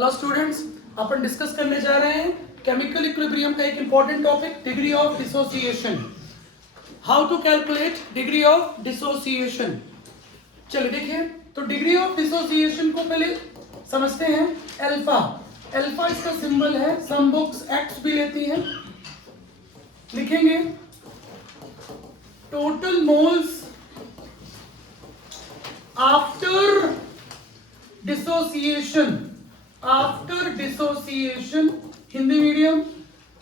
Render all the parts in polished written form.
Hello students, अपन discuss करने जा रहे हैं केमिकल इक्विलिब्रियम का एक important topic, degree of dissociation. How to calculate degree of dissociation. चलिए देखिए, तो डिग्री ऑफ डिसोसिएशन को पहले समझते हैं। अल्फा, अल्फा इसका सिंबल है। सम बुक्स एक्स भी लेती हैं। लिखेंगे total moles after dissociation, after dissociation Hindi medium,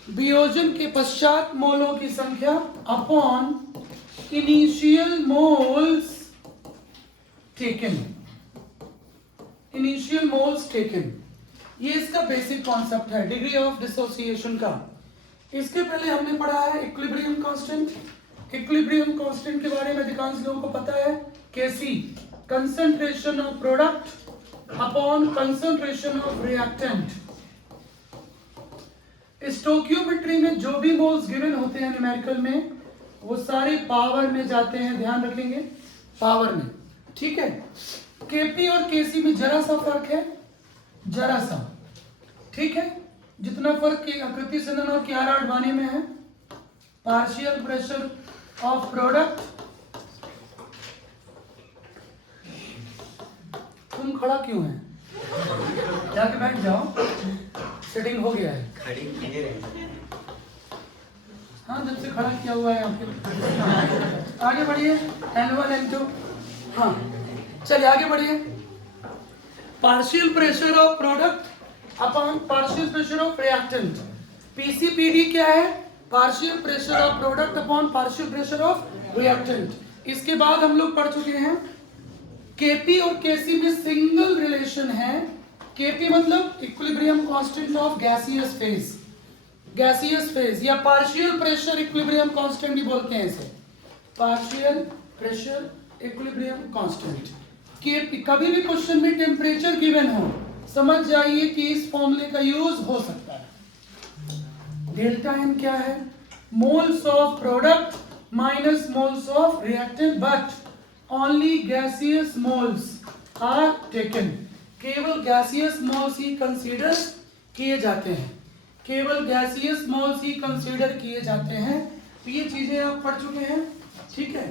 वियोजन के पश्चात मोलों की संख्या upon initial moles taken, initial moles taken. ये इसका बेसिक कॉन्सेप्ट है डिग्री ऑफ डिसोसिएशन का। इसके पहले हमने पढ़ा है इक्विलिब्रियम कांस्टेंट। इक्विलिब्रियम कांस्टेंट के बारे में अधिकांश लोगों को पता है। Kc, concentration of product upon concentration of reactant. Stoichiometry में जो भी मोल्स गिवन होते हैं न्यूमेरिकल में, वो सारे पावर में जाते हैं। ध्यान रखेंगे, पावर में। ठीक है, Kp और Kc में जरा सा फर्क है, जरा सा। ठीक है, जितना फर्क की आकृति संदन और कियारा अडवाणी में है। Partial pressure of product. तुम खड़ा क्यों है? जाके बैठ जाओ, सेटिंग हो गया है। हाँ, जब से खड़ा किया हुआ है आपके। आगे बढ़िए, N1 N2। हाँ चलिए आगे बढ़िए। Partial pressure of product upon partial pressure of reactant. PCPD क्या है? Partial pressure of product upon partial pressure of reactant. इसके बाद हम लोग पढ़ चुके हैं Kp और Kc में सिंगल रिलेशन है। Kp मतलब equilibrium constant of gaseous phase, gaseous phase, या पार्शियल प्रेशर इक्विलिब्रियम कांस्टेंट भी बोलते हैं इसे, partial pressure equilibrium constant. Kp, कभी भी क्वेश्चन में टेम्परेचर गिवन हो, समझ जाइए कि इस फॉर्मूले का यूज हो सकता है। डेल्टा एन क्या है? Moles of product minus moles of reactant, but only gaseous moles are taken। केवल gaseous moles ही कंसीडर किए जाते हैं, केवल gaseous moles ही कंसीडर किए जाते हैं। तो ये चीजें आप पढ़ चुके हैं। ठीक है,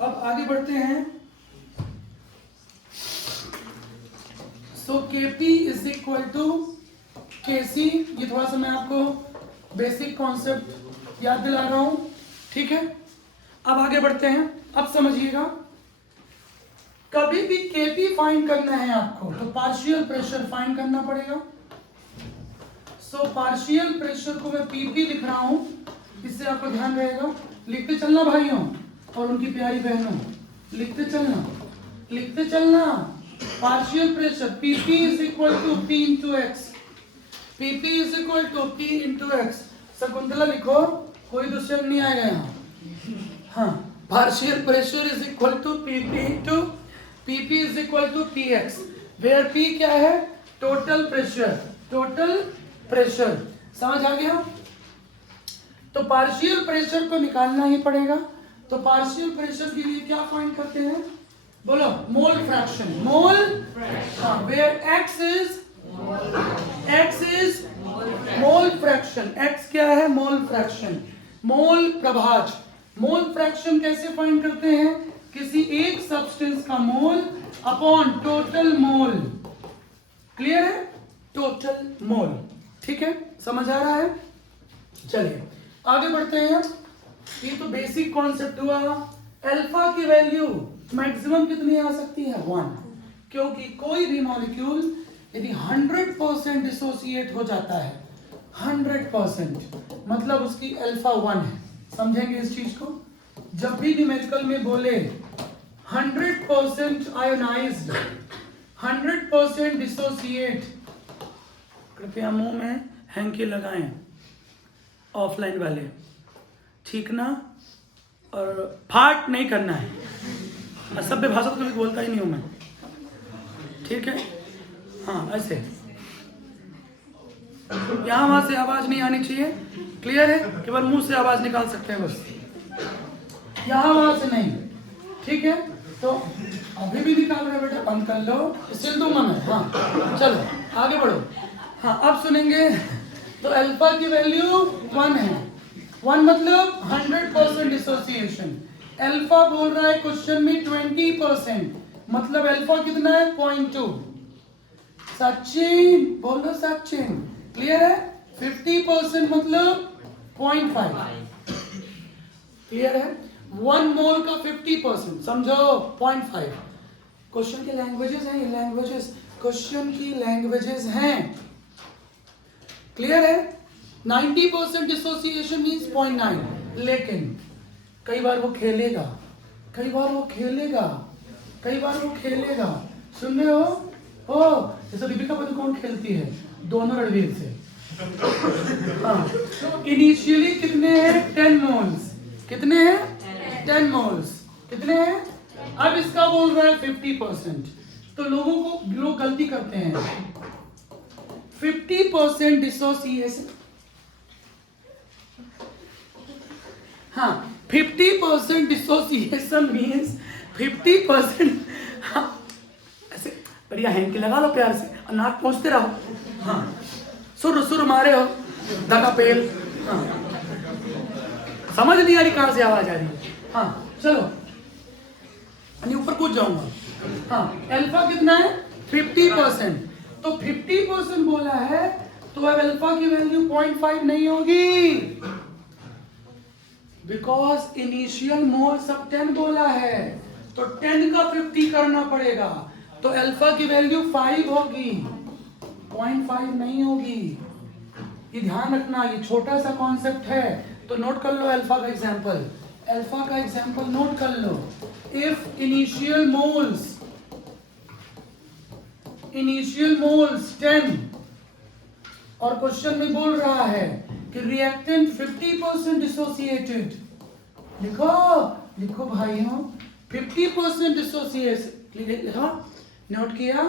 अब आगे बढ़ते हैं। So Kp is equal to Kc। ये थोड़ा सा मैं आपको बेसिक कॉन्सेप्ट याद दिला रहा हूं। ठीक है, अब आगे बढ़ते हैं। अब समझिएगा, कभी भी Kp फाइंड करना है आपको तो पार्शियल प्रेशर फाइंड करना पड़ेगा। सो पार्शियल प्रेशर को मैं Pp लिख रहा हूं, इससे आपको ध्यान रहेगा। लिखते चलना भाइयों और उनकी प्यारी बहनों, लिखते चलना, लिखते चलना। Partial pressure Pp is equal to P into X, Pp is equal to P into X. Shakuntala लिखो, कोई दुश्मन नहीं आएगा यहाँ। हाँ, partial pressure is equal to Pp into Pp is equal to Px, where P क्या है? Total pressure, total pressure. समझ आ गया? तो पार्शियल प्रेशर को निकालना ही पड़ेगा। तो पार्शियल प्रेशर के लिए क्या फाइंड करते हैं? बोलो, mole fraction, mole fraction, where x is mole fraction. x क्या है? मोल फ्रैक्शन, मोल प्रभाज। मोल फ्रैक्शन कैसे फाइंड करते हैं? किसी एक सब्सटेंस का mole upon total mole. Clear है? Total mole. ठीक है, समझ आ रहा है? चलिए आगे बढ़ते हैं। ये तो बेसिक कॉन्सेप्ट हुआ। अल्फा की वैल्यू मैक्सिमम कितनी आ सकती है? 1, क्योंकि कोई भी मॉलिक्यूल यदि 100% डिसोसिएट हो जाता है, 100% मतलब उसकी अल्फा 1 है। समझेंगे इस चीज को? जब भी न्यूमेरिकल में बोले 100% आयोनाइज्ड, 100% डिसोसिएट, कृपया मुंह में हैंकी लगाएं, ऑफलाइन वाले, ठीक ना? और फाट नहीं करना है। असभ्य भाषा तो कभी बोलता ही नहीं हूं मैं। ठीक है, हाँ ऐसे यहाँ वहां से आवाज नहीं आनी चाहिए। क्लियर है? केवल मुंह से आवाज निकाल सकते हैं बस, यहाँ वहां से नहीं। ठीक है, तो अभी भी निकाल रहे बेटा, बंद कर लो, सिल दूंगा मैं। हाँ चलो आगे बढ़ो। हाँ अब सुनेंगे। तो अल्फा की वैल्यू 1 है। 1 मतलब 100% डिसोसिएशन। अल्फा बोल रहा है क्वेश्चन में 20%, मतलब अल्फा कितना है 0.2। सचिन बोलो सचिन, क्लियर है? 50% मतलब 0.5, क्लियर है? 1 मोल का 50% समझो 0.5। क्वेश्चन की लैंग्वेजेस हैं, ये लैंग्वेजेस क्वेश्चन की लैंग्वेजेस हैं, क्लियर है? 90% डिसोसिएशन मीन्स 0.9। लेकिन कई बार वो खेलेगा, कई बार वो खेलेगा, कई बार वो खेलेगा। सुन रहे हो? ओ जैसे दीपिका पादुकोण खेलती है दोनों रणवीर से। हाँ इनिशियली कितने हैं 10 मोल्स, कितने हैं 10 मोल्स, कितने हैं? अब इसका बोल रहा है 50%। तो लोग गलती करते हैं। 50% डिसोसिएशन, हाँ 50% डिसोसिएशन मीन्स 50%। हाँ ऐसे बढ़िया हैंकी लगा लो प्यार से और नाक पहुंचते रहो। हाँ सुर मारे हो धका पेल। हाँ समझ नहीं आ रही कहां से आवाज आ रही है। हाँ चलो ऊपर कूद जाऊंगा। हाँ अल्फा कितना है 50%, तो 50% बोला है तो अब अल्फा की वैल्यू 0.5 नहीं होगी, बिकॉज इनिशियल मोल सब 10 बोला है, तो 10 का 50 करना पड़ेगा, तो अल्फा की वैल्यू 5 होगी, 0.5 नहीं होगी। ये ध्यान रखना, ये छोटा सा कॉन्सेप्ट है, तो नोट कर लो अल्फा का एग्जांपल। अल्फा का एग्जांपल नोट कर लो। इफ इनिशियल मोल्स 10 और क्वेश्चन में बोल रहा है कि रिएक्टेंट 50% डिसोसिएटेड, लिखो भाइयों 50% डिसोसिएशन लिखा, नोट किया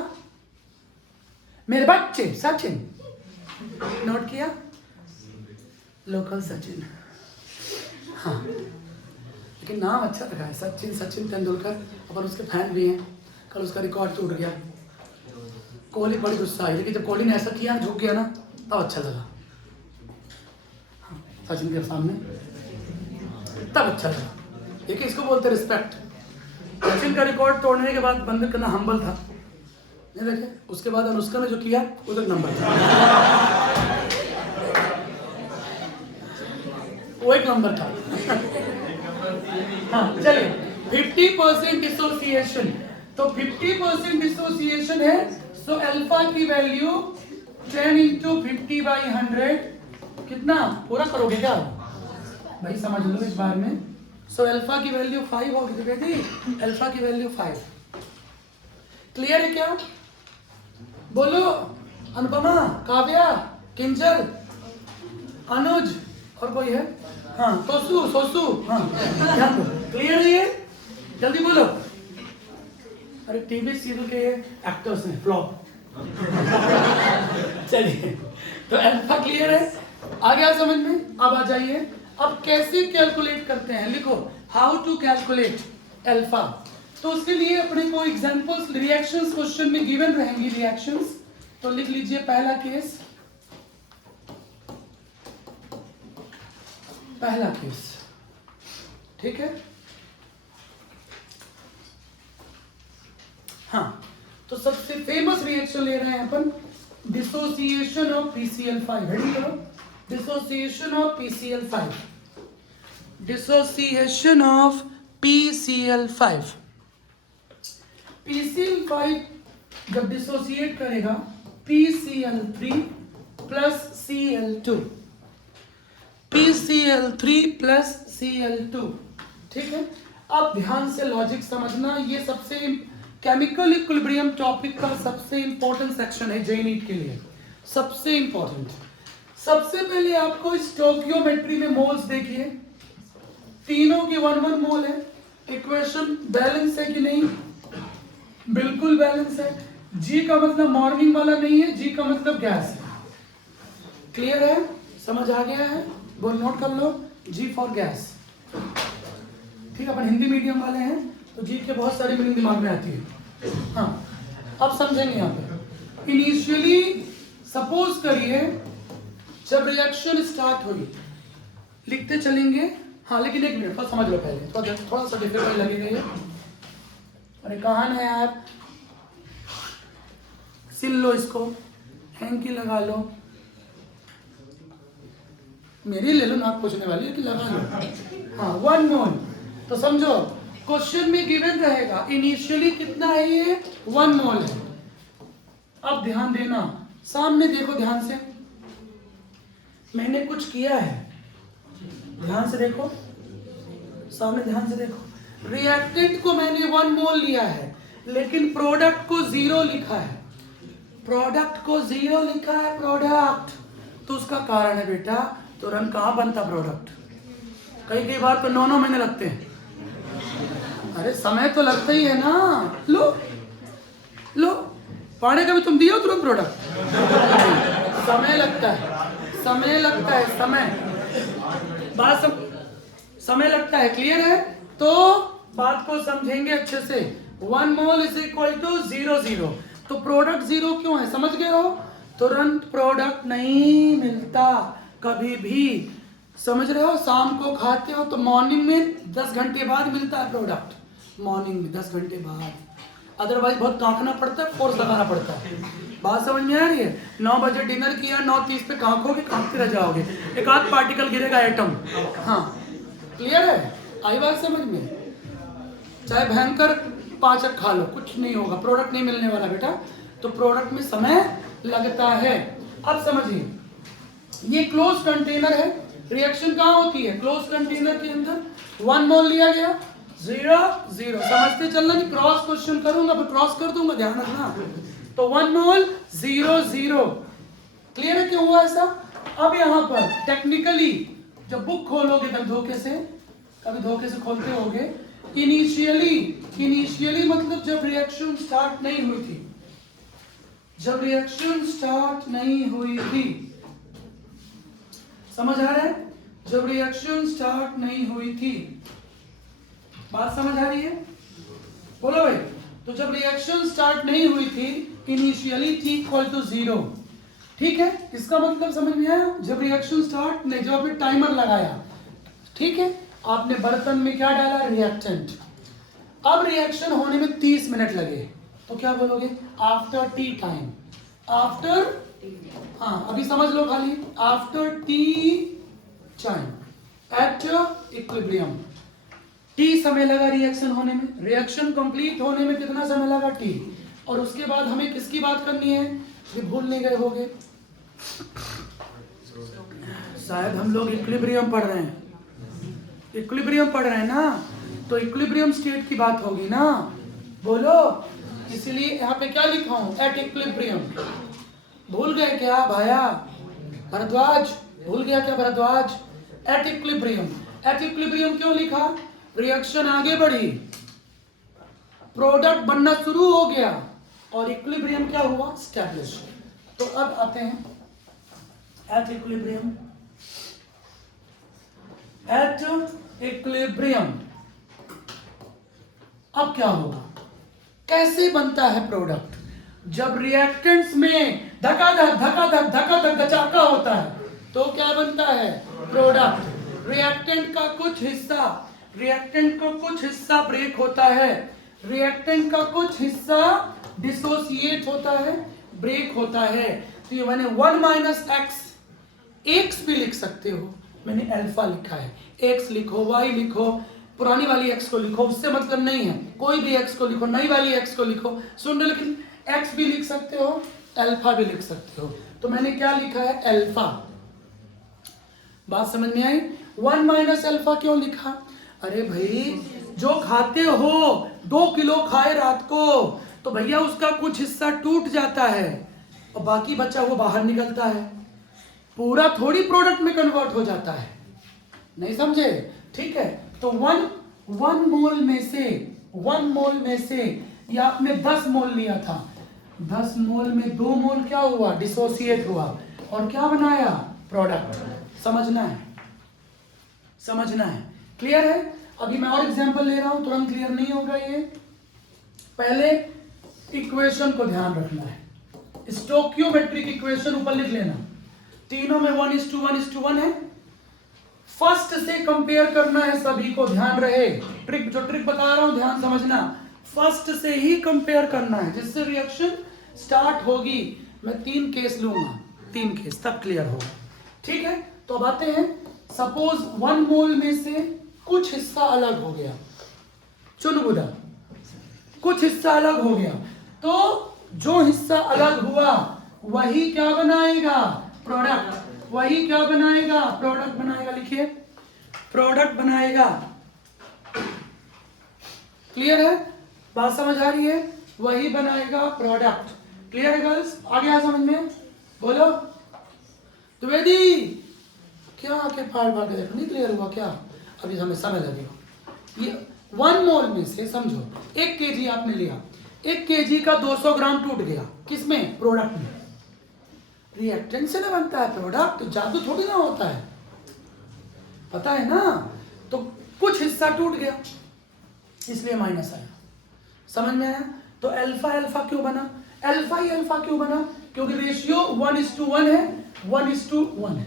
मेरे बच्चे सचिन, नोट किया लोकल सचिन। हाँ लेकिन नाम अच्छा रखा है सचिन तेंदुलकर, अपन उसके फैन भी हैं। कल उसका रिकॉर्ड टूट गया, कोहली बड़ी गुस्सा आई, लेकिन जब कोहली ने ऐसा किया झुक गया ना तब अच्छा लगा। हाँ, सचिन के सामने तब अच्छा लगा, देखिए इसको बोलते रिस्पेक्ट। सचिन का रिकॉर्ड तोड़ने के बाद बंदे कितना हम्बल था, नहीं देखे? उसके बाद अनुष्का ने जो किया उधर नंबर था, वो एक नंबर था। हाँ चलिए 50% डिसोसिएशन, तो 50% डिसोसिएशन है, सो अल्फा की वैल्यू 10 इंटू 50/100 कितना पूरा करोगे क्या भाई, समझ लो इस बार में। सो अल्फा की वैल्यू 5 होगी, तो कहती अल्फा की वैल्यू 5। क्लियर है क्या? बोलो अनुपमा, काव्या, किंजल, अनुज और कोई है? हाँ सोसू हाँ ध्यान दो, क्लियर है ये? जल्दी बोलो। अरे टीवी सीरियल के एक्टर्स हैं फ्लॉप। चलिए तो अल्फा क्लियर है, आ गया समझ में? अब आ जाइए, अब कैसे कैलकुलेट करते हैं, लिखो हाउ टू कैलकुलेट अल्फा। तो उसके लिए अपने को एग्जांपल्स रिएक्शंस क्वेश्चन में गिवन रहेंगी रिएक्शंस, तो लिख लीजिए पहला केस, पहला केस, ठीक है? हाँ तो सबसे फेमस रिएक्शन ले रहे हैं अपन, डिसोसिएशन ऑफ PCl5। रेडी करो, dissociation of PCl5, dissociation of PCl5। PCl5 जब डिसोसिएट करेगा PCl3 plus Cl2, PCl3 plus Cl2, ठीक है? अब ध्यान से लॉजिक समझना, ये सबसे केमिकल इक्विलिब्रियम टॉपिक का सबसे इंपॉर्टेंट सेक्शन है जेई नीट के लिए, सबसे इंपॉर्टेंट। सबसे पहले आपको स्टोइकियोमेट्री में मोल्स देखिए, तीनों की 1 मोल है। इक्वेशन बैलेंस है कि नहीं? बिल्कुल बैलेंस है। जी का मतलब मॉर्निंग वाला नहीं है, जी का मतलब गैस है। क्लियर है? समझ आ गया है? बोल नोट कर लो, जी फॉर गैस। ठीक है, अपन हिंदी मीडियम वाले हैं तो जी के बहुत सारी मीनिंग दिमाग में आती है। हाँ, अब समझेंगे यहाँ पे। इनिशियली सपोज करिए जब रिएक्शन स्टार्ट हुई, लिखते चलेंगे। हाँ लेकिन एक मिनट थोड़ा समझ लो पहले, थोड़ा सा डिफिकल्ट लगेगा ये। अरे कहाँ है यार, सिल लो इसको, हैंकी लगा लो, मेरी ले लो, नाक पूछने वाली है कि लगा लो। हाँ 1 मोल। तो समझो क्वेश्चन में गिवन रहेगा इनिशियली कितना है, ये 1 मोल है। अब ध्यान देना, सामने देखो ध्यान से, मैंने कुछ किया है, ध्यान से देखो, सामने ध्यान से देखो। रिएक्टेंट को मैंने 1 मोल लिया है, लेकिन प्रोडक्ट को 0 लिखा है, प्रोडक्ट को 0 लिखा है प्रोडक्ट। तो उसका कारण है बेटा, तो रंग कहाँ बनता प्रोडक्ट? कई बार तो 9 महीने लगते हैं। अरे समय तो लगता ही है ना। लो पाने का भी तुम दियो तुरंत प्रोडक्ट। समय लगता है, समय लगता है, समय लगता है। क्लियर है? तो बात को समझेंगे अच्छे से। 1 मोल इज इक्वल टू 0 तो प्रोडक्ट 0 क्यों है, समझ गए हो? तुरंत प्रोडक्ट नहीं मिलता कभी भी, समझ रहे हो? शाम को खाते हो तो मॉर्निंग में 10 घंटे बाद मिलता है प्रोडक्ट, मॉर्निंग में 10 घंटे बाद, अदरवाइज बहुत कांकना पड़ता है, फोर्स लगाना पड़ता है। बात समझ में आ रही है? 9 बजे डिनर किया, 9:30 पे कांकोगे, कांपते रह जाओगे, एक आध पार्टिकल गिरेगा एटम। हाँ क्लियर है? आई बात समझ में? चाहे भयंकर पाचक खा लो, कुछ नहीं होगा, प्रोडक्ट नहीं मिलने वाला बेटा। तो प्रोडक्ट में समय लगता है। अब समझिए, ये क्लोज कंटेनर है, रिएक्शन कहाँ होती है? क्लोज कंटेनर के अंदर। 1 मोल लिया गया, 0 समझते चलना, नहीं क्रॉस क्वेश्चन करूंगा फिर क्रॉस कर दूंगा, ध्यान रखना। तो 1 मोल 0 क्लियर है क्यों हुआ ऐसा? अब यहाँ पर टेक्निकली जब बुक खोलोगे तब धोखे से, कभी धोखे से खोलते होगे, इनिशियली मतलब जब रिएक्शन स्टार्ट नहीं हुई थी, जब रिएक्शन स्टार्ट नहीं हुई थी, समझ आ रहा है? जब रिएक्शन स्टार्ट नहीं हुई थी, बात समझ आ रही है? बोलो भाई। तो जब रिएक्शन स्टार्ट नहीं हुई थी, इनिशियली थी इक्वल टू 0, ठीक है? इसका मतलब समझ में आया? जब रिएक्शन स्टार्ट नहीं, जब आपने टाइमर लगाया, ठीक है, आपने बर्तन में क्या डाला? रिएक्टेंट। अब रिएक्शन होने में 30 मिनट लगे, तो क्या बोलोगे? आफ्टर टी टाइम, आफ्टर, हाँ अभी समझ लो खाली, after T time at equilibrium. T समय लगा रिएक्शन होने में, रिएक्शन कंप्लीट होने में कितना समय लगा? टी। और उसके बाद हमें किसकी बात करनी है? ये भूल नहीं गए होगे, शायद हम लोग इक्विलिब्रियम पढ़ रहे हैं, इक्विलिब्रियम पढ़ रहे हैं ना, तो इक्विलिब्रियम स्टेट की बात होगी ना, बोलो। इसलिए यहाँ पे क्या लिखा हूं? At equilibrium. भूल गए क्या भाया भरद्वाज? भूल गया क्या Bharadwaj? At equilibrium. At equilibrium क्यों लिखा? रिएक्शन आगे बढ़ी, प्रोडक्ट बनना शुरू हो गया, और इक्विलिब्रियम क्या हुआ? स्टैब्लिश। तो अब आते हैं एट इक्विलिब्रियम। एट इक्विलिब्रियम अब क्या होगा? कैसे बनता है प्रोडक्ट? जब रिएक्टेंट्स में धकाधक गचाका होता है, तो क्या बनता है? प्रोडक्ट। रिएक्टेंट का कुछ हिस्सा ब्रेक होता है, रिएक्टेंट का कुछ हिस्सा डिसोसिएट होता है, ब्रेक होता है। तो ये मैंने 1 माइनस एक्स भी लिख सकते हो, मैंने अल्फा लिखा है, एक्स लिखो, वाई लिखो, पुरानी वाली एक्स को लिखो, उससे मतलब नहीं है, कोई भी एक्स को लिखो, नई वाली एक्स को लिखो, सुन रहे? लेकिन एक्स भी लिख सकते हो, अल्फा भी लिख सकते हो। तो मैंने क्या लिखा है? अल्फा। बात समझ में आई? 1 माइनस अल्फा क्यों लिखा? अरे भाई जो खाते हो, 2 किलो खाए रात को, तो भैया उसका कुछ हिस्सा टूट जाता है और बाकी बचा हुआ बाहर निकलता है, पूरा थोड़ी प्रोडक्ट में कन्वर्ट हो जाता है, नहीं समझे? ठीक है, तो 1 मोल में से या आपने 10 मोल लिया था, 10 मोल में 2 मोल क्या हुआ? डिसोसिएट हुआ, और क्या बनाया? प्रोडक्ट। समझना है, क्लियर है? अभी मैं और एग्जांपल ले रहा हूं, तुरंत क्लियर नहीं होगा ये। पहले इक्वेशन को ध्यान रखना है, स्टोकियोमेट्रिक इक्वेशन ऊपर लिख लेना, तीनों में 1:1:1 है। फर्स्ट से कंपेयर करना है सभी को, ध्यान रहे। ट्रिक, जो ट्रिक बता रहा हूं ध्यान समझना, फर्स्ट से ही कंपेयर करना है जिससे रिएक्शन स्टार्ट होगी। मैं 3 केस लूंगा, 3 केस, तब क्लियर होगा। ठीक है, तो अब आते हैं। सपोज 1 मोल में से कुछ हिस्सा अलग हो गया, चुनबुदा, कुछ हिस्सा अलग हो गया, तो जो हिस्सा अलग हुआ वही क्या बनाएगा, प्रोडक्ट। वही क्या बनाएगा, प्रोडक्ट बनाएगा। लिखिए, प्रोडक्ट बनाएगा। क्लियर है, बात समझ आ रही है? वही बनाएगा प्रोडक्ट। क्लियर है गर्ल्स, आ गया समझ में? बोलो द्विवेदी, क्या आके फाड़ फाड़ के देखो, नहीं क्लियर हुआ क्या? अभी हमें समय लगेगा। ये 1 मोल में से समझो 1 kg आपने लिया, 1 kg का 200 ग्राम टूट गया, किसमें, प्रोडक्ट में। रिएक्टेंट से ना बनता है प्रोडक्ट, जादू थोड़ी ना होता है, पता है ना। तो कुछ हिस्सा टूट गया इसलिए माइनस आया, समझ में आया? तो अल्फा अल्फा क्यों बना, अल्फा ही अल्फा क्यों बना, क्योंकि रेशियो 1:1 है, 1:1 है।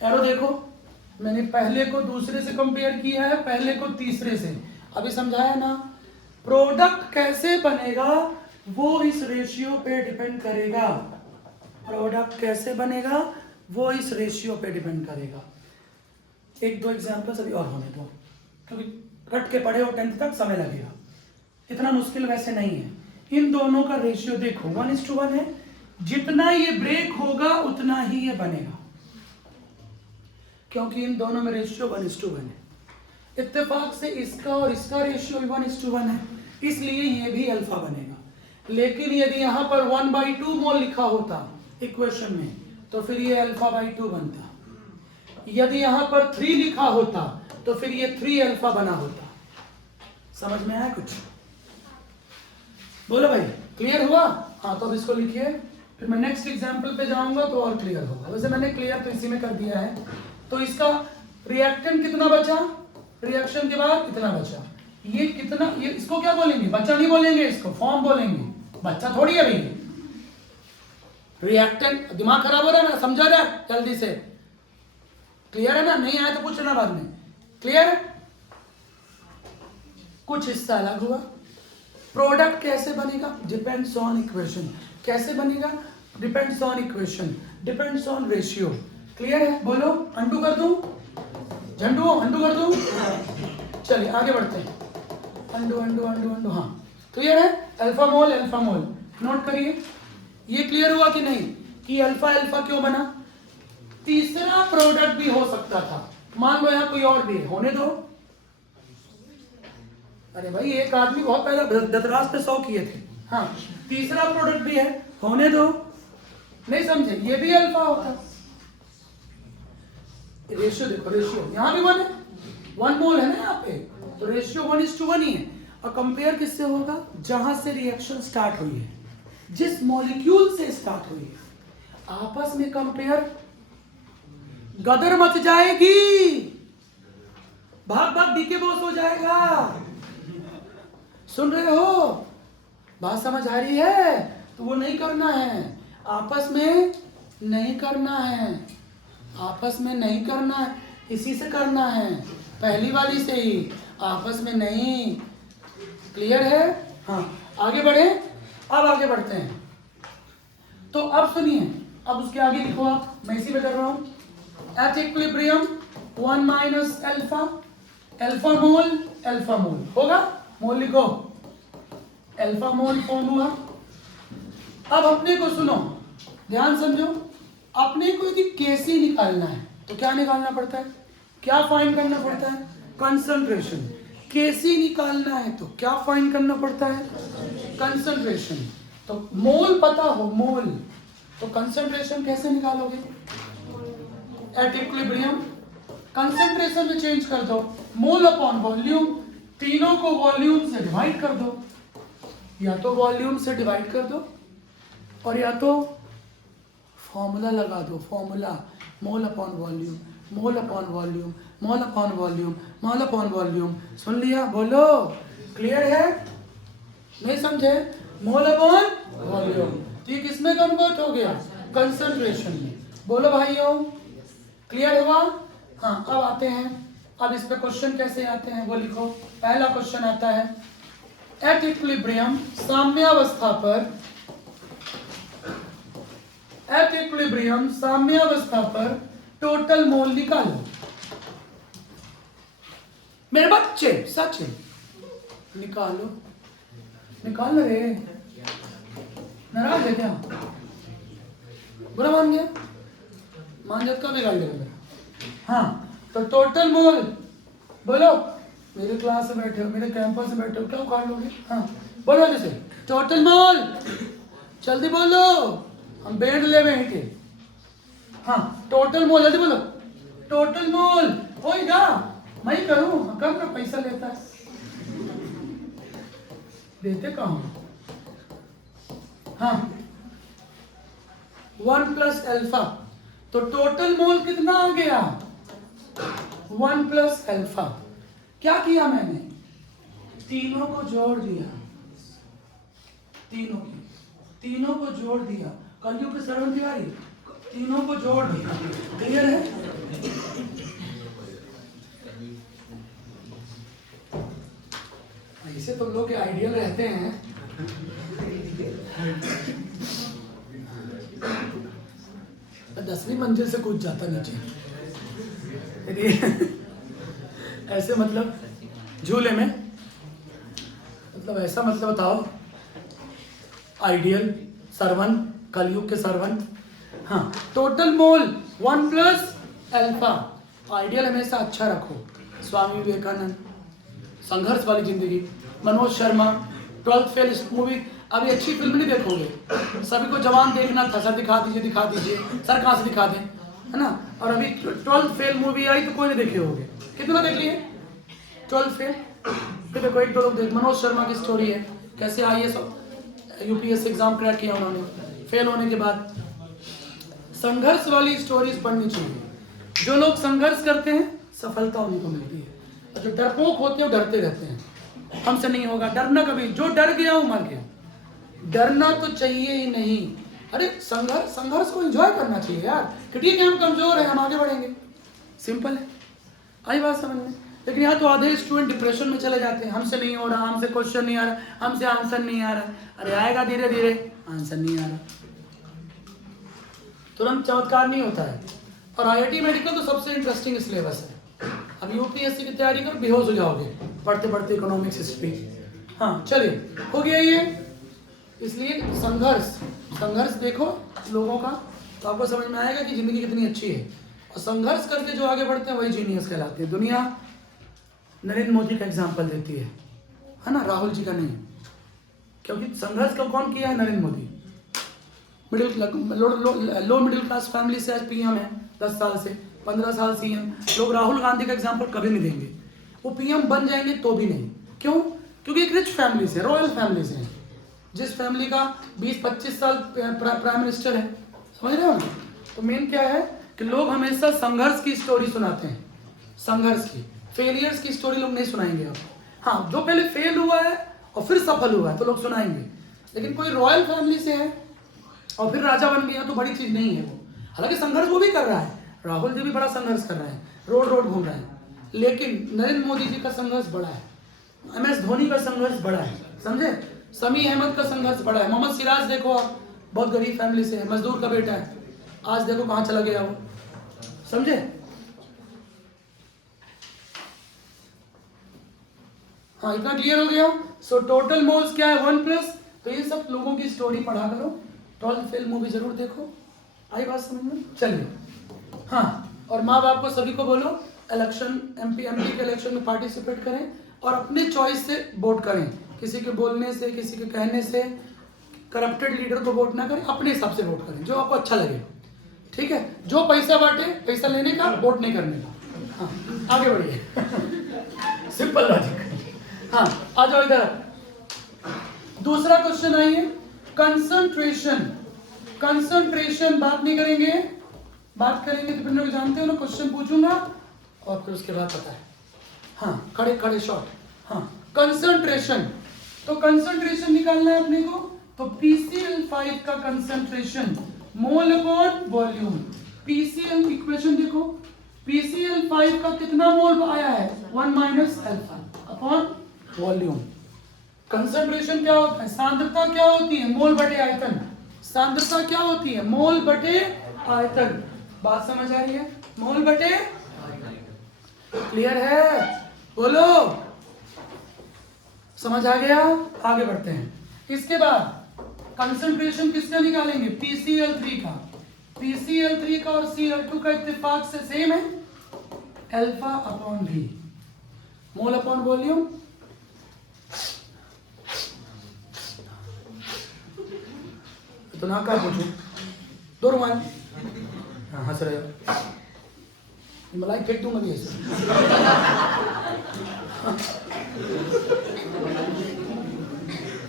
एरो देखो, मैंने पहले को दूसरे से कंपेयर किया है, पहले को तीसरे से। अभी समझाया ना, प्रोडक्ट कैसे बनेगा वो इस रेशियो पे डिपेंड करेगा। प्रोडक्ट कैसे बनेगा वो इस रेशियो पे डिपेंड करेगा। 1-2 एग्जांपल्स अभी और होने दो, क्योंकि रट के पढ़े हो 10th तक, समय लगेगा, इतना मुश्किल वैसे नहीं है। इन दोनों का रेशियो देखो 1:1 है, जितना ये ब्रेक होगा उतना ही ये बनेगा, क्योंकि इन दोनों में रेशियो 1:1 है। इत्तेफाक से इसका और इसका रेशियो 1:1 है, इसलिए ये भी अल्फा बनेगा। लेकिन यदि यहाँ पर 1/2 मोल लिखा होता इक्वेशन में, तो फिर ये अल्फा/2 बनता। यदि यहाँ पर 3 लिखा होता तो फिर ये 3 अल्फा बना होता। समझ में आया कुछ? बोलो भाई, क्लियर हुआ? हाँ, तो अब इसको लिखिए, फिर मैं नेक्स्ट एग्जांपल पे जाऊंगा तो और क्लियर होगा। वैसे मैंने क्लियर तो इसी में कर दिया है। तो इसका रिएक्टेंट कितना बचा, रिएक्शन के बाद इतना बचा, ये कितना, ये इसको क्या बोलेंगे, बच्चा नहीं बोलेंगे, इसको फॉर्म बोलेंगे, बच्चा थोड़ी है भाई। रिएक्टेंट, दिमाग खराब हो रहा है ना, समझा रहा है जल्दी से? क्लियर है ना? नहीं आया तो पूछना बाद में। क्लियर है? कुछ हिस्सा अलग हुआ, प्रोडक्ट कैसे बनेगा, डिपेंड्स ऑन इक्वेशन। कैसे बनेगा, depends on equation, depends on ratio. Clear है? बोलो, अंडू कर दूं, झंडू अंडू कर दूं? चलिए आगे बढ़ते हैं। अंडू अंडू अंडू अंडू, हाँ क्लियर है? अल्फा मोल अल्फा मोल, नोट करिए। ये क्लियर हुआ कि नहीं कि अल्फा अल्फा क्यों बना? तीसरा प्रोडक्ट भी हो सकता था, मान लो यहाँ कोई और भी है, होने दो। अरे भाई, एक आदमी बहुत पहले दतराज पे 100 किए थे। हाँ, तीसरा प्रोडक्ट भी है, होने दो। नहीं समझे, ये भी अल्फा होता। रेशियो देखो, रेशियो यहाँ भी 1 है, 1 मोल है ना यहाँ पे, तो रेशियो 1:1 ही है। और कंपेयर किससे होगा, जहां से रिएक्शन स्टार्ट हुई है, जिस मॉलिक्यूल से स्टार्ट हुई है। आपस में कंपेयर, गदर मच जाएगी, भाग भाग डीके बॉस हो जाएगा। सुन रहे हो, बात समझ आ रही है? तो वो नहीं करना है, आपस में नहीं करना है, आपस में नहीं करना है, इसी से करना है, पहली वाली से ही, आपस में नहीं। क्लियर है? हाँ, आगे बढ़े। अब आगे बढ़ते हैं। तो अब सुनिए, अब उसके आगे लिखो आप, मैं इसी में कर रहा हूं। At equilibrium 1 minus alpha, alpha mole होगा, मोल लिखो, अल्फा मोल फॉर्म हुआ। अब अपने को सुनो, ध्यान समझो, अपने को यदि केसी निकालना है तो क्या निकालना पड़ता है, क्या फाइंड करना पड़ता है, कंसंट्रेशन। केसी निकालना है तो क्या फाइंड करना पड़ता है, कंसंट्रेशन। तो मोल पता हो, मोल, तो कंसंट्रेशन कैसे निकालोगे, एट इक्विलिब्रियम कंसंट्रेशन में चेंज कर दो, मोल अपॉन वॉल्यूम, तीनों को वॉल्यूम से डिवाइड कर दो, या तो वॉल्यूम से डिवाइड कर दो और या तो फॉर्मूला लगा दो, formula mole upon volume, mole upon volume, mole upon volume, mole upon volume. सुन लिया? बोलो, क्लियर है? नहीं समझे? Mole upon volume. तो ये किसमें कन्वर्ट हो गया? कंसंट्रेशन में। बोलो भाइयों, क्लियर हुआ? हाँ, अब आते हैं, अब इस पे क्वेश्चन कैसे आते हैं वो लिखो। पहला क्वेश्चन आता है, एट इक्विलिब्रियम, साम्यावस्था पर, एट इक्विलिब्रियम साम्यावस्था पर टोटल मोल निकालो। मेरे बच्चे सच है, निकालो, निकाल रे। नाराज है क्या? बुरा मान गया? मान जात का बिगाड़ लेगा मेरा। हाँ, तो टोटल मोल बोलो। मेरे क्लास में बैठे हो, मेरे कैंपस में बैठे हो, क्या उखाड़ लोगे? हाँ बोलो जैसे, टोटल मोल, जल्दी बोलो, हम बैठ ले बैठे। हाँ, टोटल मोल, जल्दी बोलो। टोटल मोल होएगा, मैं ही करूँ, कम ना पैसा लेता है, देते कहाँ? हाँ, 1 प्लस अल्फा, तो टोटल मोल कितना आ गया? 1 प्लस अल्फा। क्या किया मैंने? तीनों को जोड़ दिया, तीनों को जोड़ दिया। कलयुग के श्रवण तिवारी, तीनों को जोड़ दिया। क्लियर है? ऐसे तो लोग आइडियल रहते हैं। मैं 10वीं मंजिल से कूद जाता नीचे। ऐसे मतलब झूले में, मतलब ऐसा मतलब बताओ, आइडियल सरवन, कलयुग के सरवन। हाँ, total mole 1 plus alpha. Ideal हमेशा अच्छा रखो। स्वामी विवेकानंद, संघर्ष वाली जिंदगी, Manoj Sharma, 12th fail movie. अभी अच्छी फिल्म नहीं देखोगे, सभी को जवान देखना था, सर दिखा दीजिए, सर कहाँ से दिखा दें, है ना? और अभी 12th फेल मूवी आई तो कोई नहीं देखे होगे। कितना देख लिए 12th फेल? फिर देखो, 1-2 लोग देख। मनोज शर्मा की स्टोरी है, कैसे IAS UPSC एग्जाम क्रैक किया उन्होंने, फेल होने के बाद। संघर्ष वाली स्टोरीज पढ़नी चाहिए। जो लोग संघर्ष करते हैं सफलता उन्हीं को मिलती है, और जो डरपोक होते हैं वो डरते रहते हैं, हमसे नहीं होगा। डरना कभी, जो डर गया वो मर गया। डरना तो चाहिए ही नहीं। अरे संघर्ष को एंजॉय करना चाहिए यार। कि ठीक है, हम कमजोर हैं, हम आगे बढ़ेंगे, सिंपल है। आई बात समझ में? लेकिन यहाँ तो आधे स्टूडेंट डिप्रेशन में चले जाते हैं, हमसे नहीं हो रहा, हमसे क्वेश्चन नहीं आ रहा, हमसे आंसर नहीं आ रहा। अरे आएगा धीरे धीरे, आंसर नहीं आ रहा, तुरंत चमत्कार नहीं होता है। और IIT मेडिकल तो सबसे इंटरेस्टिंग सिलेबस है। अब UPSC की तैयारी करो, बेहोश हो जाओगे पढ़ते पढ़ते इकोनॉमिक्स, हिस्ट्री। हाँ चलिए, हो गया ये। इसलिए संघर्ष देखो लोगों का, तो आपको समझ में आएगा कि जिंदगी कितनी अच्छी है। और संघर्ष करके जो आगे बढ़ते हैं वही जीनियस कहलाते हैं। दुनिया नरेंद्र मोदी का एग्जाम्पल देती है ना, राहुल जी का नहीं। क्योंकि संघर्ष का कौन किया है? Narendra Modi. Low middle class family से आज PM है, 10 साल से, 15 साल CM। लोग राहुल गांधी का एग्जाम्पल कभी नहीं देंगे, वो PM बन जाएंगे तो भी नहीं। क्यों? क्योंकि एक रिच फैमिली से, रॉयल फैमिली से, जिस फैमिली का 20-25 साल प्राइम मिनिस्टर है, समझ रहे हो ना? तो मेन क्या है कि लोग हमेशा संघर्ष की स्टोरी सुनाते हैं, संघर्ष की। फेलियर्स की स्टोरी लोग नहीं सुनाएंगे आप। हाँ, जो पहले फेल हुआ है और फिर सफल हुआ है तो लोग सुनाएंगे। लेकिन कोई रॉयल फैमिली से है और फिर राजा बन गया तो बड़ी चीज नहीं है वो। हालांकि संघर्ष वो भी कर रहा है, राहुल जी भी बड़ा संघर्ष कर रहे हैं, रोड घूम रहे हैं। लेकिन नरेंद्र मोदी जी का संघर्ष बड़ा है, MS धोनी का संघर्ष बड़ा है, समझे? समी अहमद का संघर्ष बड़ा है। मोहम्मद सिराज देखो आप, बहुत गरीब फैमिली से है, मजदूर का बेटा है, आज देखो कहाँ चला गया वो, समझे? हाँ, इतना क्लियर हो गया। सो टोटल मोल्स क्या है? 1 प्लस। तो ये सब लोगों की स्टोरी पढ़ा करो, 12th फेल मूवी जरूर देखो। आई बात समझ में? चलिए, हाँ, और माँ बाप को सभी को बोलो इलेक्शन, MP के इलेक्शन में पार्टिसिपेट करें और अपने चॉइस से वोट करें। किसी के बोलने से, किसी के कहने से, करप्टेड लीडर को वोट ना करें, अपने हिसाब से वोट करें जो आपको अच्छा लगे, ठीक है? जो पैसा बांटे, पैसा लेने का, वोट नहीं करने का। हाँ, आगे बढ़िए। Simple logic. हाँ, आ जाओ इधर। दूसरा क्वेश्चन आइए, कंसंट्रेशन बात नहीं करेंगे, बात करेंगे तो फिर लोग जानते हो ना, क्वेश्चन पूछूंगा और फिर उसके बाद पता है। हाँ, खड़े खड़े शॉट। हाँ, कंसंट्रेशन, तो कंसंट्रेशन निकालना है अपने को, तो PCl5 का कंसंट्रेशन मोल अपॉन वॉल्यूम। PCl इक्वेशन देखो, PCl5 का कितना मोल आया है, 1 minus alpha upon volume. Concentration क्या होता है, सांद्रता क्या होती है, मोल बटे आयतन। सांद्रता क्या होती है, मोल बटे आयतन। बात समझ आ रही है, मोल बटे, क्लियर है, बोलो, समझ आ गया। आगे बढ़ते हैं। इसके बाद कंसंट्रेशन किसका निकालेंगे, PCl3 का। PCl3 का और Cl2 का इत्तेफाक से सेम है, अल्फा अपॉन V, मोल अपॉन वॉल्यूम। तो ना क्या पूछूं, दो रुमाल। हाँ, हंस रहे हो, मलाई फेंक दूंगा भी ऐसे।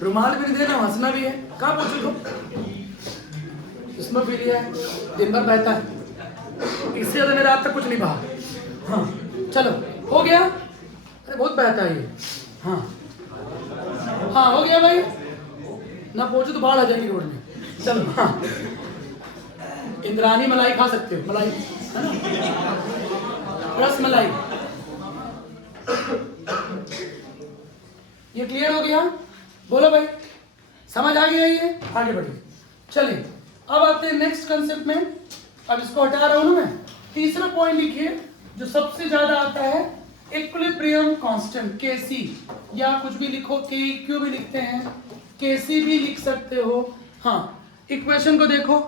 रुमाल भी नहीं देना, हंसना भी है, कहाँ पूछो तुम। इसमें पी लिया है, दिन भर बहता है, इससे ज्यादा मैं रात तक कुछ नहीं बहा। हाँ चलो, हो गया, अरे बहुत बहता है ये। हाँ हाँ, हो गया भाई, ना पहुंचो तो बाढ़ आ जाएगी रोड में। चलो, हाँ, इंद्रानी मलाई खा सकते हो, मलाई है ना, रस मलाई। ये क्लियर हो गया, बोलो भाई, समझ आ गया ये, आगे बढ़िए। चलिए अब आते हैं नेक्स्ट कंसेप्ट में। अब इसको हटा रहा हूं मैं। तीसरा पॉइंट लिखिए जो सबसे ज्यादा आता है, इक्विलिब्रियम कांस्टेंट, Kc, या कुछ भी लिखो, Keq भी लिखते हैं, Kc भी लिख सकते हो। हाँ, इक्वेशन को देखो,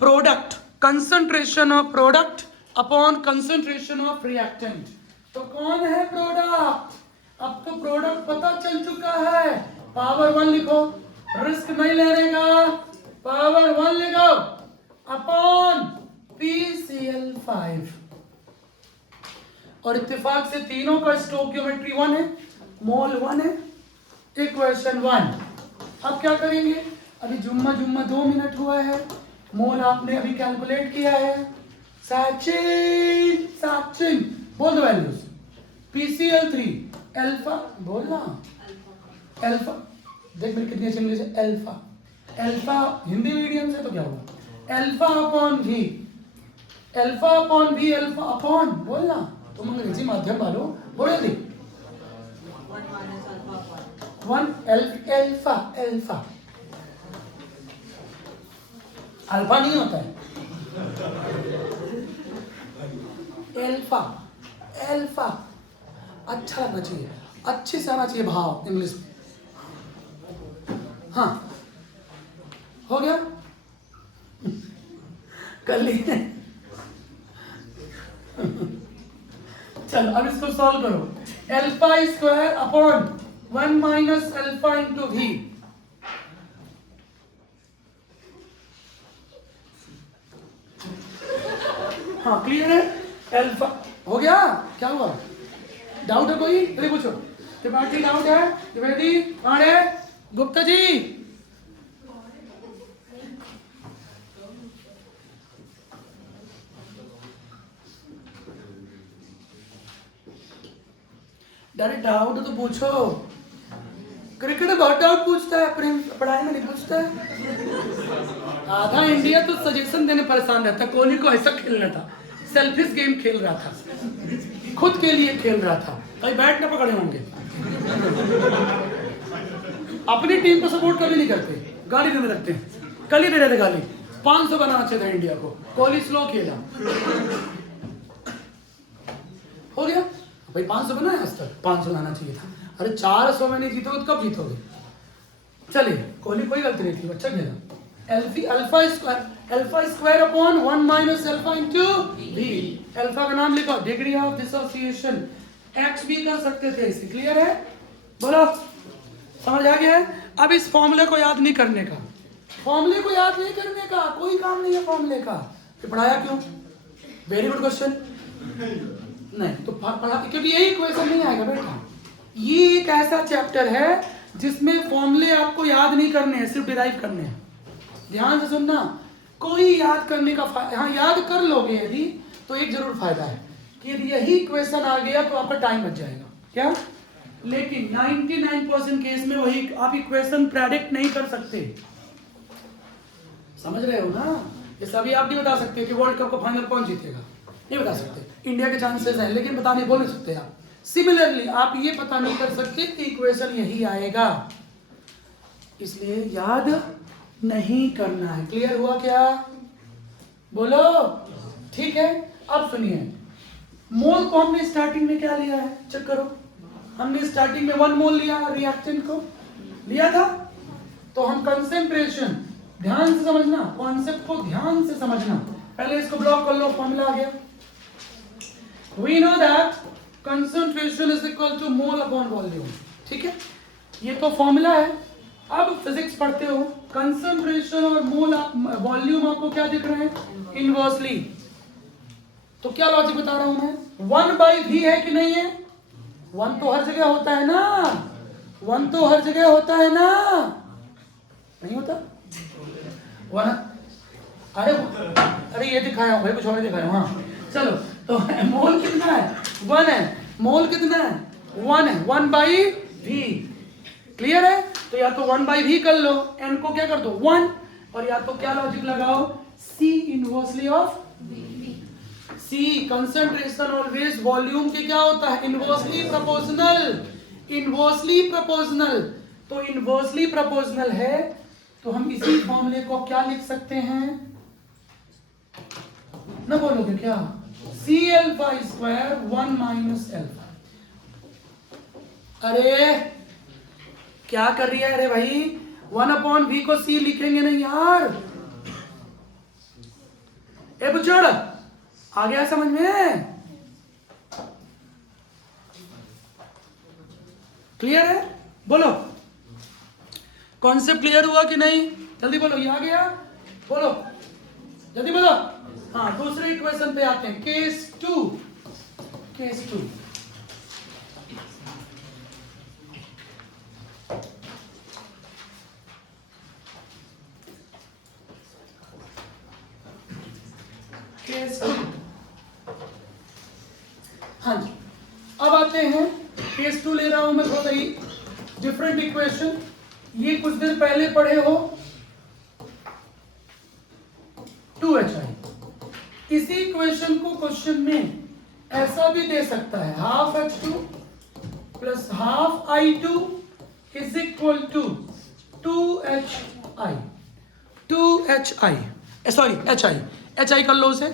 product, concentration of product upon concentration of reactant. तो कौन है प्रोडक्ट, अब तो प्रोडक्ट पता चल चुका है, पावर 1 लिखो, रिस्क नहीं लेने का, पावर 1 लिखो अपॉन PCl5, और इत्तेफाक से तीनों का स्टोइकियोमेट्री 1 है, मोल 1 है, इक्वेशन 1। अब क्या करेंगे, अभी जुम्मा 2 मिनट हुआ है, मोल आपने अभी कैलकुलेट किया है। सचिन, सचिन बोल दो वैल्यूज। PCl3 अल्फा, बोलना अल्फा, देख मेरी कितनी अच्छी इंग्लिश है, अल्फा, अल्फा हिंदी मीडियम से तो क्या हुआ, alpha upon V, alpha upon V, alpha upon, बोलना तुम अंग्रेजी माध्यम वालों, बोलो जल्दी, 1 अल्फा, अल्फा अल्फा नहीं होता है, अल्फा, अल्फा अच्छा लगना चाहिए, अच्छे से आना चाहिए भाव इंग्लिश में। हाँ, हो गया, कर लिए। चलो अब इसको सॉल्व करो, alpha square upon 1 minus alpha into V। हाँ क्लियर है, अल्फा हो गया, क्या हुआ, डाउट है कोई, अरे पूछो, त्रिपाठी डाउट है, द्विवेदी पांडे, गुप्ता जी, डायरेक्ट डाउट तो पूछो, क्रिकेट बहुत डाउट पूछता है, पढ़ाई में नहीं पूछता है। आधा इंडिया तो सजेशन देने परेशान रहता, कोहली को ऐसा खेलना था, सेल्फिश गेम खेल रहा था, खुद के लिए खेल रहा था, कहीं बैट ना पकड़े होंगे, अपनी टीम को सपोर्ट कभी नहीं करते, गाली देने लगते हैं, कल ही दे रहे थे गाली, 500 बनाना चाहिए था इंडिया को, कोहली स्लो खेला, हो गया भाई, 500 बनाया आज तक, 500 लाना चाहिए था, अरे 400 में नहीं जीतोगे तो कब जीतोगे। चलिए, कोहली कोई गलती नहीं थी, अच्छा खेला। Alpha square upon 1 minus alpha into V, alpha का नाम लिखो, डिग्री ऑफ डिसोसिएशन, एक्स भी कर सकते थे इसे, क्लियर है, बोलो समझ आ गया है। अब इस फॉर्मूले को याद नहीं करने का, फॉर्मूले को याद नहीं करने का कोई काम नहीं है फॉर्मूले का, फिर पढ़ाया क्यों, वेरी गुड क्वेश्चन, नहीं तो पढ़ा क्योंकि यही इक्वेशन नहीं आएगा बेटा, ये एक ऐसा चैप्टर है जिसमें फॉर्मूले आपको याद नहीं करने हैं, सिर्फ डिराइव करने हैं, ध्यान से सुनना, कोई याद करने का हाँ याद कर लोगे यदि तो एक जरूर फायदा है, कि यदि यही इक्वेशन आ गया तो आपका टाइम बच जाएगा क्या। लेकिन 99% केस में वही आप इक्वेशन प्रेडिक्ट नहीं कर सकते, समझ रहे हो ना। ये सभी आप नहीं बता सकते कि वर्ल्ड कप का फाइनल कौन जीतेगा, नहीं बता सकते। इंडिया के चांसेस हैं लेकिन बता नहीं, बोल नहीं सकते आप। सिमिलरली आप ये पता नहीं कर सकते कि इक्वेशन यही आएगा, इसलिए याद नहीं करना है। क्लियर हुआ क्या, बोलो ठीक है। अब सुनिए, मोल को हमने स्टार्टिंग में क्या लिया है, चेक करो। हमने स्टार्टिंग में 1 मोल लिया, रिएक्टेंट को लिया था। तो हम कंसेंट्रेशन, ध्यान से समझना, कॉन्सेप्ट को ध्यान से समझना। पहले इसको ब्लॉक कर लो, फॉर्मूला आ गया। We know that concentration is equal to mole upon volume, ठीक है, ये तो फॉर्मूला है। अब फिजिक्स पढ़ते हो, कंसेंट्रेशन और मोल वॉल्यूम आपको क्या दिख रहे हैं, इनवर्सली। तो क्या लॉजिक बता रहा हूं मैं, 1/v है कि नहीं है, 1 तो हर जगह होता है ना, 1 तो हर जगह होता है ना, नहीं होता 1। अरे ये दिखाया हूं भाई, कुछ और दिखाया हूं। हाँ चलो, तो मोल कितना है, 1 है। मोल कितना है, 1 है, 1/v। क्लियर है। तो या तो 1/v कर लो, n को क्या कर दो 1, और या तो क्या लॉजिक लगाओ, c inversely of c। Concentration always volume के क्या होता है, इनवर्सली प्रोपोर्शनल, इनवर्सली प्रोपोर्शनल। तो इनवर्सली प्रोपोर्शनल है, तो हम इसी फॉर्मूले को क्या लिख सकते हैं, ना बोलोगे क्या, CL² 1 - L। अरे क्या कर रही है, अरे भाई 1/v को c लिखेंगे नहीं यार, ए बुचड़ आ गया समझ में, क्लियर है, बोलो कॉन्सेप्ट क्लियर हुआ कि नहीं, जल्दी बोलो, ये आ गया, बोलो जल्दी बोलो। हाँ दूसरे इक्वेशन पे आते हैं, केस 2। केस 2 केस 2, हाँ जी। अब आते हैं केस 2, ले रहा हूं मैं थोड़ा ही डिफरेंट इक्वेशन। ये कुछ देर पहले पढ़े हो 2HI। इसी इक्वेशन को क्वेश्चन में ऐसा भी दे सकता है, ½ H2 + ½ I2 is equal to 2HI। 2HI sorry HI कर लो उसे,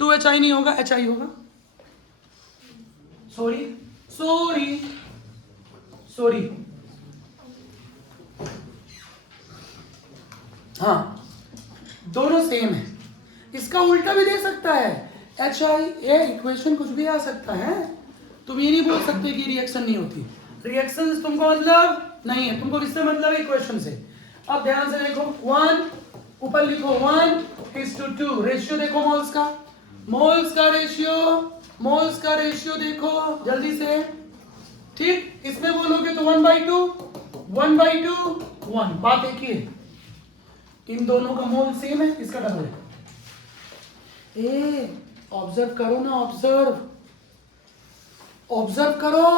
2HI नहीं होगा, HI होगा, सॉरी हाँ दोनों सेम है। इसका उल्टा भी दे सकता है, HI ये इक्वेशन कुछ भी आ सकता है। तुम ये नहीं बोल सकते कि रिएक्शन नहीं होती, रिएक्शन तुमको मतलब नहीं है, तुमको किससे मतलब है, इक्वेशन से। अब ध्यान से देखो, 1 ऊपर लिखो 1:2, रेशियो देखो मोल्स का, मोल्स का रेशियो देखो जल्दी से, ठीक। इसमें बोलोगे तो 1/2 1, बात एक ही है, इन दोनों का मोल सेम है, इसका डबल है। ऑब्जर्व करो ना, ऑब्जर्व करो,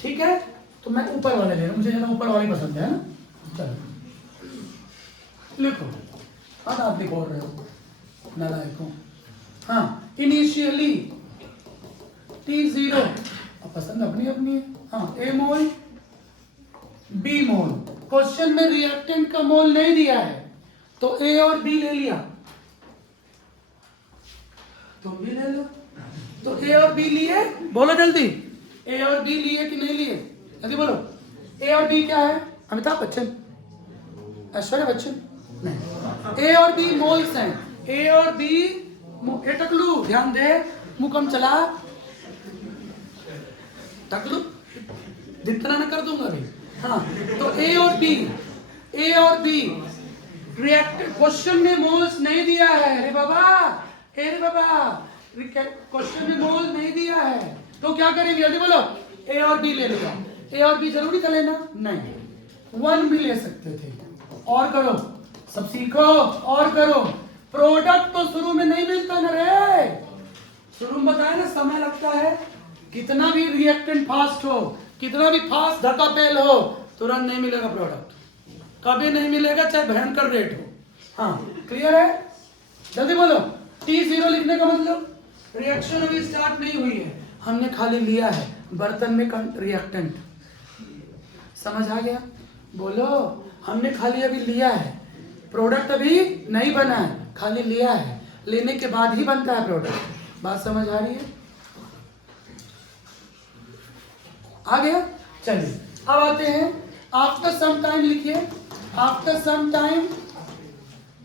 ठीक है। तो मैं ऊपर वाले ले रहा हूं, मुझे ज्यादा ऊपर वाले पसंद है ना। चलो लिखो, हाँ आप लिखो रहे हो नालायक हो। हाँ इनिशियली T0, अब पसंद अपनी अपनी है। हाँ A mole B mole, question में रिएक्टेंट का मोल नहीं दिया है तो A और B ले लिया, तुम भी ले लो। तो A और B लिए, बोलो जल्दी, A और B लिए कि नहीं लिए, जल्दी बोलो। A और B क्या है, अमिताभ बच्चन, ऐश्वर्या बच्चन नहीं, A और B मोल्स हैं। A और B टकलू ध्यान दे, मुकम चला टकलू जितना ना कर दूंगा अभी। हाँ तो A और B रिएक्ट, क्वेश्चन में मोल्स नहीं दिया है, अरे बाबा क्वेश्चन में मोल नहीं दिया है तो क्या करेंगे, जल्दी बोलो। A और B ले लिया, A और B जरूरी था लेना, नहीं 1 भी ले सकते थे। और करो, सब सीखो और करो, प्रोडक्ट तो शुरू में नहीं मिलता ना रे, शुरू में बताया ना, समय लगता है। कितना भी रिएक्टेंट फास्ट हो, कितना भी फास्ट धक्का पेल हो, तुरंत नहीं मिलेगा प्रोडक्ट, कभी नहीं मिलेगा, चाहे भयंकर रेट हो। हाँ, क्लियर है? जल्दी बोलो। T0 लिखने का मतलब रिएक्शन अभी स्टार्ट नहीं हुई है, हमने खाली लिया है बर्तन में रिएक्टेंट। समझ आ गया? बोलो, हमने खाली अभी लिया है, प्रोडक्ट अभी नहीं बना है, खाली लिया है, लेने के बाद ही बनता है प्रोडक्ट। बात समझ आ रही है? आ गया? चलिए अब आते हैं, आफ्टर सम टाइम लिखिए, आफ्टर सम टाइम।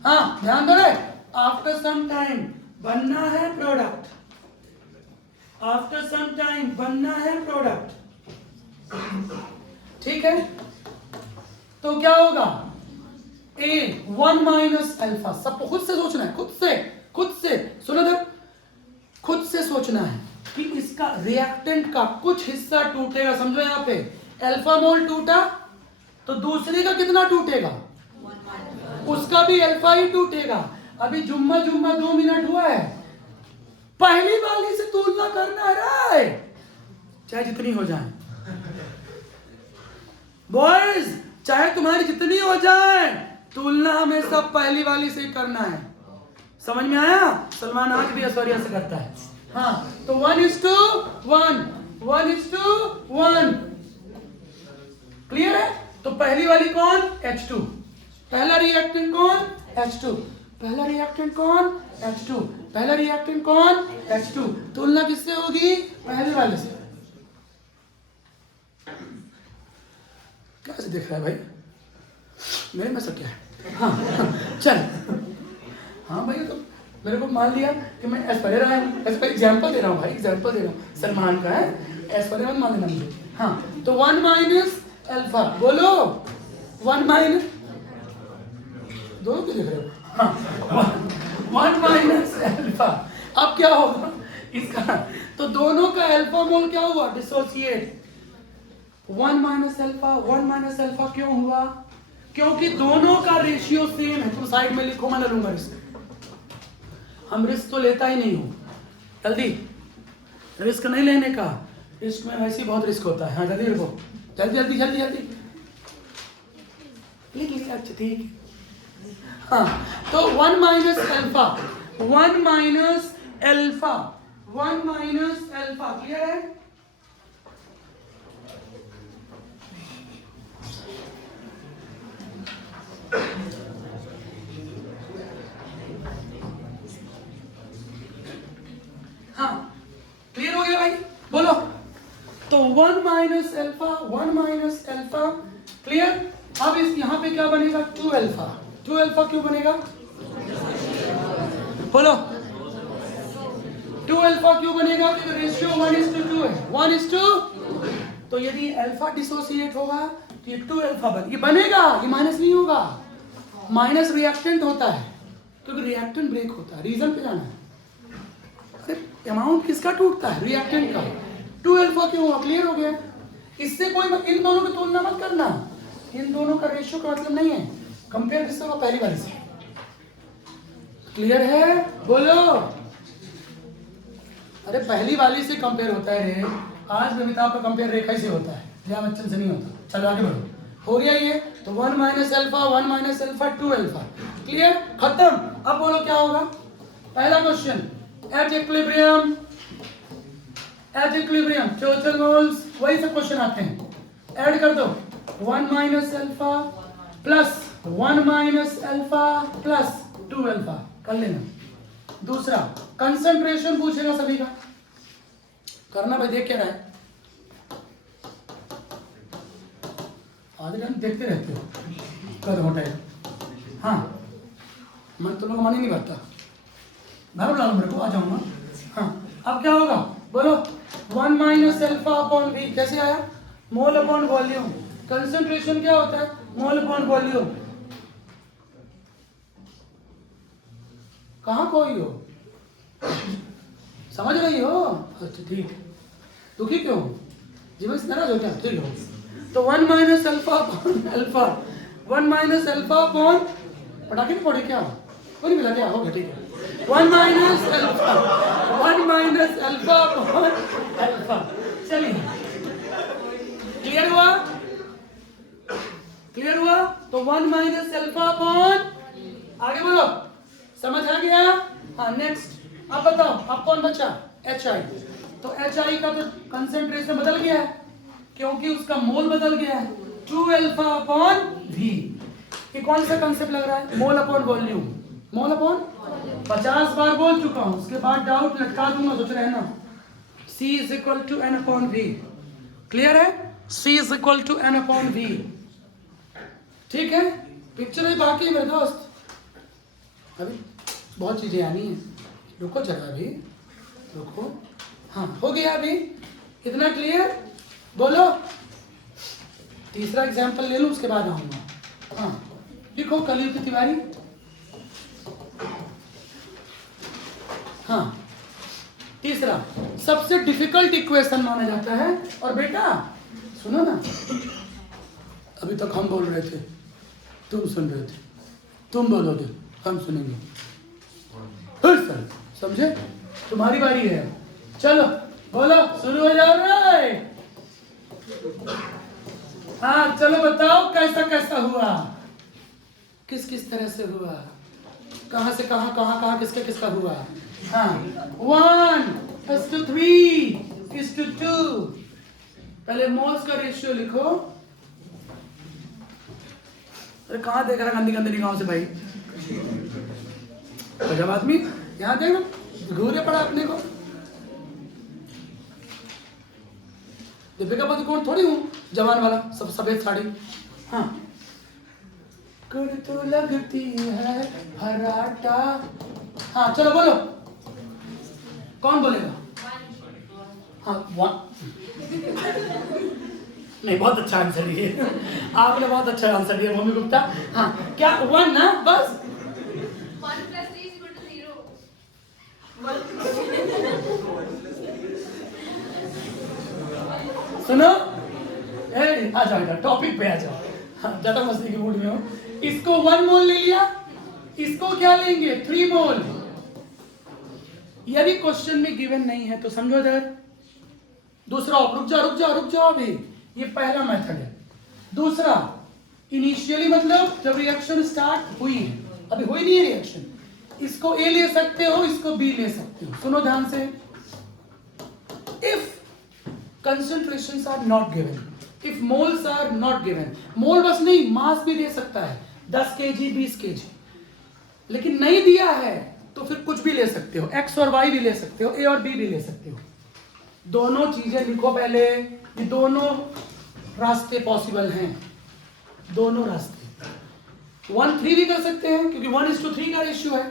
हाँ ध्यान दो रे, आफ्टर सम टाइम बनना है प्रोडक्ट, आफ्टर सम टाइम बनना है प्रोडक्ट। ठीक है, तो क्या होगा? ए 1 माइनस अल्फा। सबको खुद से सोचना है, खुद से सुनो इधर, खुद से सोचना है कि इसका रिएक्टेंट का कुछ हिस्सा टूटेगा। समझो यहाँ पे अल्फा मोल टूटा तो दूसरे का कितना टूटेगा? उसका भी अल्फा ही टूटेगा। अभी जुम्मा 2 मिनट हुआ है, पहली वाली से तुलना करना है, चाहे जितनी हो जाए बॉयज, चाहे तुम्हारी जितनी हो जाए, तुलना हमेशा पहली वाली से करना है। समझ में आया? सलमान आज भी ऐश्वर्या से करता है। हाँ, तो 1:1, 1:1, क्लियर है? तो पहली वाली कौन? H2। पहला रिएक्टेंट कौन? H2। पहला रिएक्टेंट कौन? H2। पहला रिएक्टेंट कौन? H2। तुलना किससे होगी? पहले वाले से। कैसे दिख रहा है भाई? मेरे में सब क्या है? हाँ चल, हाँ भाई, तो मेरे को मान लिया कि मैं ऐश्वर्या राय हूँ, एग्जाम्पल दे रहा हूँ भाई, एग्जाम्पल दे रहा हूँ, सलमान का है, ऐश्वर्या मत मान लेना मुझे। हाँ, तो 1 माइनस अल्फा, बोलो 1 माइनस, दोनों क्यों देख रहे हो? हाँ, 1 माइनस अल्फा। अब क्या होगा इसका? तो दोनों का अल्फा मोल क्या हुआ? डिसोसिएट। 1 माइनस अल्फा क्यों हुआ? क्योंकि दोनों का रेशियो सेम है। तुम साइड में लिखो, मैं ना लूंगा रिस्क। हम रिस्क तो लेता ही नहीं हूं, जल्दी रिस्क नहीं लेने का, रिस्क में वैसे ही बहुत रिस्क होता है। हाँ जल्दी लिखो, जल्दी जल्दी जल्दी जल्दी लिख। अच्छा ठीक। हाँ, तो 1 minus alpha, 1 minus alpha, 1 minus alpha, clear है? हाँ, क्लियर हो गया भाई? बोलो, तो 1 minus alpha, 1 minus alpha, clear? अब इस यहाँ पे क्या बनेगा? 2 अल्फा। 2 अल्फा क्यों बनेगा? बोलो, 2 अल्फा क्यों बनेगा? क्योंकि रेशियो 1:2 है, 1:2। तो यदि अल्फा डिसोसिएट होगा तो ये 2 अल्फा ये बनेगा, ये माइनस नहीं होगा। माइनस रिएक्टेंट होता है, क्योंकि रिएक्टेंट ब्रेक होता है। रीजन पे जाना है। अरे अमाउंट किसका टूटता है? रिएक्टेंट का। 2 अल्फा क्यों हुआ? क्लियर हो गया? इससे कोई इन दोनों की तुलना मत करना, इन दोनों का रेशियो का मतलब नहीं है। कंपेयर किससे होगा? पहली वाली से। क्लियर है? बोलो। अरे पहली वाली से कंपेयर होता है रे। आज बबीता का कंपेयर रेखा से होता है, जया बच्चन से नहीं होता। चलो आगे बढ़ो। हो गया ये? तो 1 minus alpha, 1 minus alpha, 2 alpha. Clear? खत्म। अब बोलो क्या होगा? पहला question, at equilibrium, at equilibrium total moles, वही सब क्वेश्चन आते हैं। ऐड कर दो 1 minus alpha plus 1 minus alpha plus 2 alpha, कर लेना। दूसरा कंसंट्रेशन पूछेगा सभी का, करना भाई, देख क्या रहा है? आज हम देखते रहते हो कद होटल। हाँ, मैं तुम लोग मन ही नहीं करता, घर बुला लो मेरे को, आ जाऊंगा। हाँ, अब क्या होगा? बोलो 1 माइनस अल्फा अपॉन वी। कैसे आया? मोल अपॉन वॉल्यूम। कंसंट्रेशन क्या होता है? मोल अपॉन वॉल्यूम। कहाँ कोई हो? समझ रही हो? अच्छा ठीक। दुखी क्यों? जीवन से नाराज हो क्या? ठीक हो। तो 1 minus alpha upon alpha, 1 minus alpha upon, पटाखे में पड़े क्या? कोई नहीं मिला क्या? हो गया, ठीक है। 1 minus alpha, 1 minus alpha upon alpha. चलिए, क्लियर हुआ? क्लियर हुआ? तो 1 माइनस अल्फा अपॉन, आगे बोलो, समझ आ गया? हाँ, नेक्स्ट अब बताओ, अब कौन बचा? H I. तो एच आई का तो कंसेंट्रेशन बदल गया है क्योंकि उसका मोल बदल गया है, 2 अल्फा अपॉन वी। ये कौन सा कंसेप्ट लग रहा है? मोल अपॉन वॉल्यूम, मोल अपॉन 50 बार बोल चुका हूं, उसके बाद डाउट लटका दूंगा, सोच रहे हैं ना। C is equal to N upon V, clear है? C is equal to N upon V, ठीक है? पिक्चर है बाकी मेरे दोस्त, अभी बहुत चीजें आनी है, रुको जरा अभी, रुको। हाँ, हो गया अभी इतना क्लियर? बोलो, तीसरा एग्जाम्पल ले लूं, उसके बाद आऊंगा। हाँ, लिखो कलयुग तिवारी। हाँ, तीसरा सबसे डिफिकल्ट इक्वेशन माना जाता है। और बेटा सुनो ना, अभी तक हम बोल रहे थे, तुम सुन रहे थे, तुम बोलोगे हम सुनेंगे, फिर सर समझे? तुम्हारी बारी है, चलो बोलो, शुरू हो जाओ रे। हाँ चलो बताओ, कैसा कैसा हुआ, किस किस तरह से हुआ, कहाँ से कहाँ, कहाँ कहाँ, किसका किसका हुआ? हाँ, 1:3:2। पहले मोल्स का रेशियो लिखो। अरे कहाँ देख रहा गंदी गंदी निगाहों से भाई, तो जब आदमी यहाँ देखो घूरे पड़ा अपने को। दीपिका पादुकोण थोड़ी हूँ जवान वाला, सब सफेद साड़ी। हाँ, कुड़ तो लगती है हराटा। हाँ चलो बोलो, कौन बोलेगा? हाँ, 1। नहीं, बहुत अच्छा आंसर दिए आपने, बहुत अच्छा आंसर दिया मम्मी गुप्ता। हाँ, क्या 1 ना, बस 1 + 3 = 0। सुनो, ए आ जाओ इधर, टॉपिक पे आ जाओ। हाँ, ज्यादा मस्ती के मूड में हो। इसको 1 मोल ले लिया, इसको क्या लेंगे? 3 मोल। यदि क्वेश्चन में गिवन नहीं है तो समझो इधर। दूसरा, रुक जाओ अभी, ये पहला मेथड है। दूसरा, इनिशियली मतलब जब रिएक्शन स्टार्ट हुई है, अभी हुई नहीं है रिएक्शन, इसको ए ले सकते हो, इसको बी ले सकते हो। सुनो ध्यान से, if concentrations are not given, if moles are not given, मोल बस नहीं, मास भी दे सकता है, 10 kg 20 kg, लेकिन नहीं दिया है तो फिर कुछ भी ले सकते हो, x और y भी ले सकते हो, a और b भी ले सकते हो। दोनों चीजें लिखो पहले, ये दोनों रास्ते पॉसिबल हैं, दोनों रास्ते। 1:3 भी कर सकते हैं क्योंकि 1:3 का रेशियो है,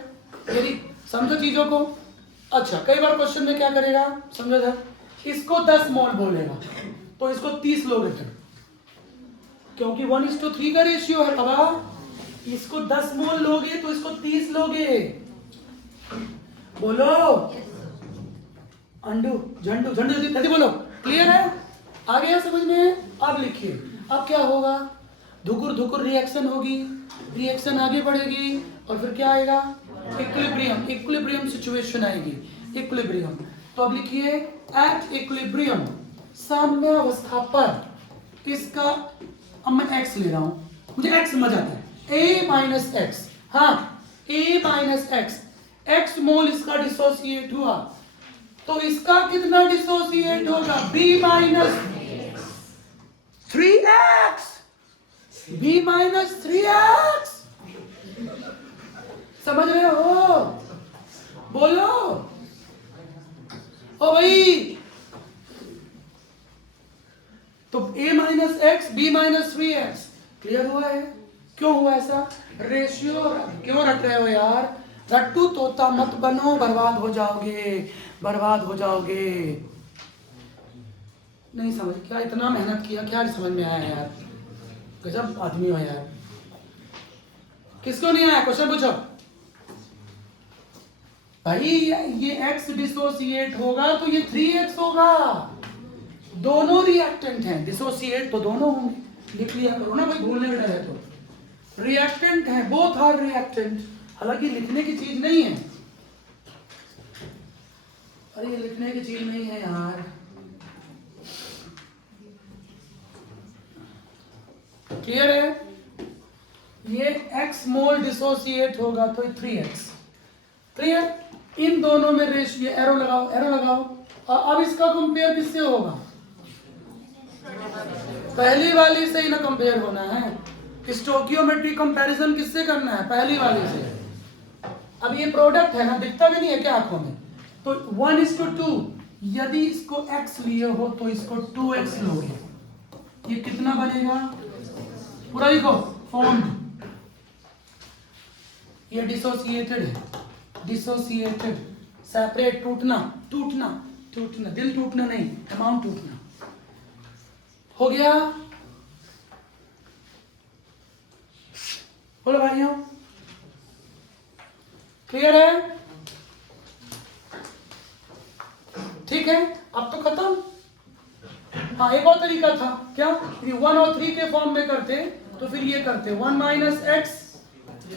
यदि समझो चीजों को। अच्छा, कई बार क्वेश्चन में क्या करेगा, समझो था, इसको 10 मोल बोलेगा तो इसको 30 लोगे फिर, क्योंकि 1:3 का रेशियो है बाबा। इसको 10 मोल लोगे तो इसको 30 लोगे। बोलो, अंडू झंडू झंडू जल्दी बोलो, क्लियर है? आ गया समझ में? अब लिखिए, अब क्या होगा? धुकुर धुकुर रिएक्शन होगी, रिएक्शन आगे बढ़ेगी और फिर क्या आएगा? इक्विलिब्रियम, इक्विलिब्रियम सिचुएशन आएगी, इक्विलिब्रियम। तो अब लिखिए, एट इक्विलिब्रियम, साम्य अवस्था पर इसका, अब मैं x ले रहा हूं, मुझे x समझ आता है, a माइनस एक्स। हाँ, a माइनस एक्स, x मोल इसका डिसोसिएट हुआ, तो इसका कितना डिसोसिएट होगा? b minus 3x, b minus 3x। समझ रहे हो? बोलो ओ भाई। तो a minus x, b minus 3x, clear हुआ है? क्यों हुआ ऐसा? रेशियो क्यों रट रहे हो यार? रट्टू तोता मत बनो, बर्बाद हो जाओगे, बर्बाद हो जाओगे। नहीं समझ, क्या इतना मेहनत किया, क्या समझ में आया यार? गजब आदमी हो यार। किसको नहीं आया? क्वेश्चन पूछो भाई। ये x डिसोसिएट होगा तो ये 3x होगा, दोनों रिएक्टेंट हैं, डिसोसिएट तो दोनों होंगे, लिख लिया करो ना भाई, भूलने में डर है तो। रिएक्टेंट है, बोथ आर रिएक्टेंट, हालांकि लिखने की चीज नहीं है, अरे ये लिखने की चीज नहीं है यार। क्लियर है? ये x मोल डिसोसिएट होगा तो 3x। क्लियर? इन दोनों में रेशियो, एरो लगाओ, एरो लगाओ। और अब इसका कंपेयर किससे होगा? पहली वाली से ही ना कंपेयर होना है। स्टोकियोमेट्रिक कंपैरिजन किससे करना है? पहली वाली से। अब ये प्रोडक्ट है ना, दिखता भी नहीं है क्या आंखों में? तो 1:2, यदि इसको x लिए हो तो इसको 2x लोगे, ये कितना बनेगा? पूरा लिखो, फॉर्म्ड। ये डिसोसिएटेड है, डिसोसिएटेड, सेपरेट, टूटना, टूटना, टूटना, दिल टूटना नहीं, अमाउंट टूटना। हो गया? बोलो भाइयों, क्लियर है? ठीक है, अब तो खत्म। हाँ, एक और तरीका था, क्या? यदि 1 और 3 के फॉर्म में करते तो फिर ये करते 1 - x,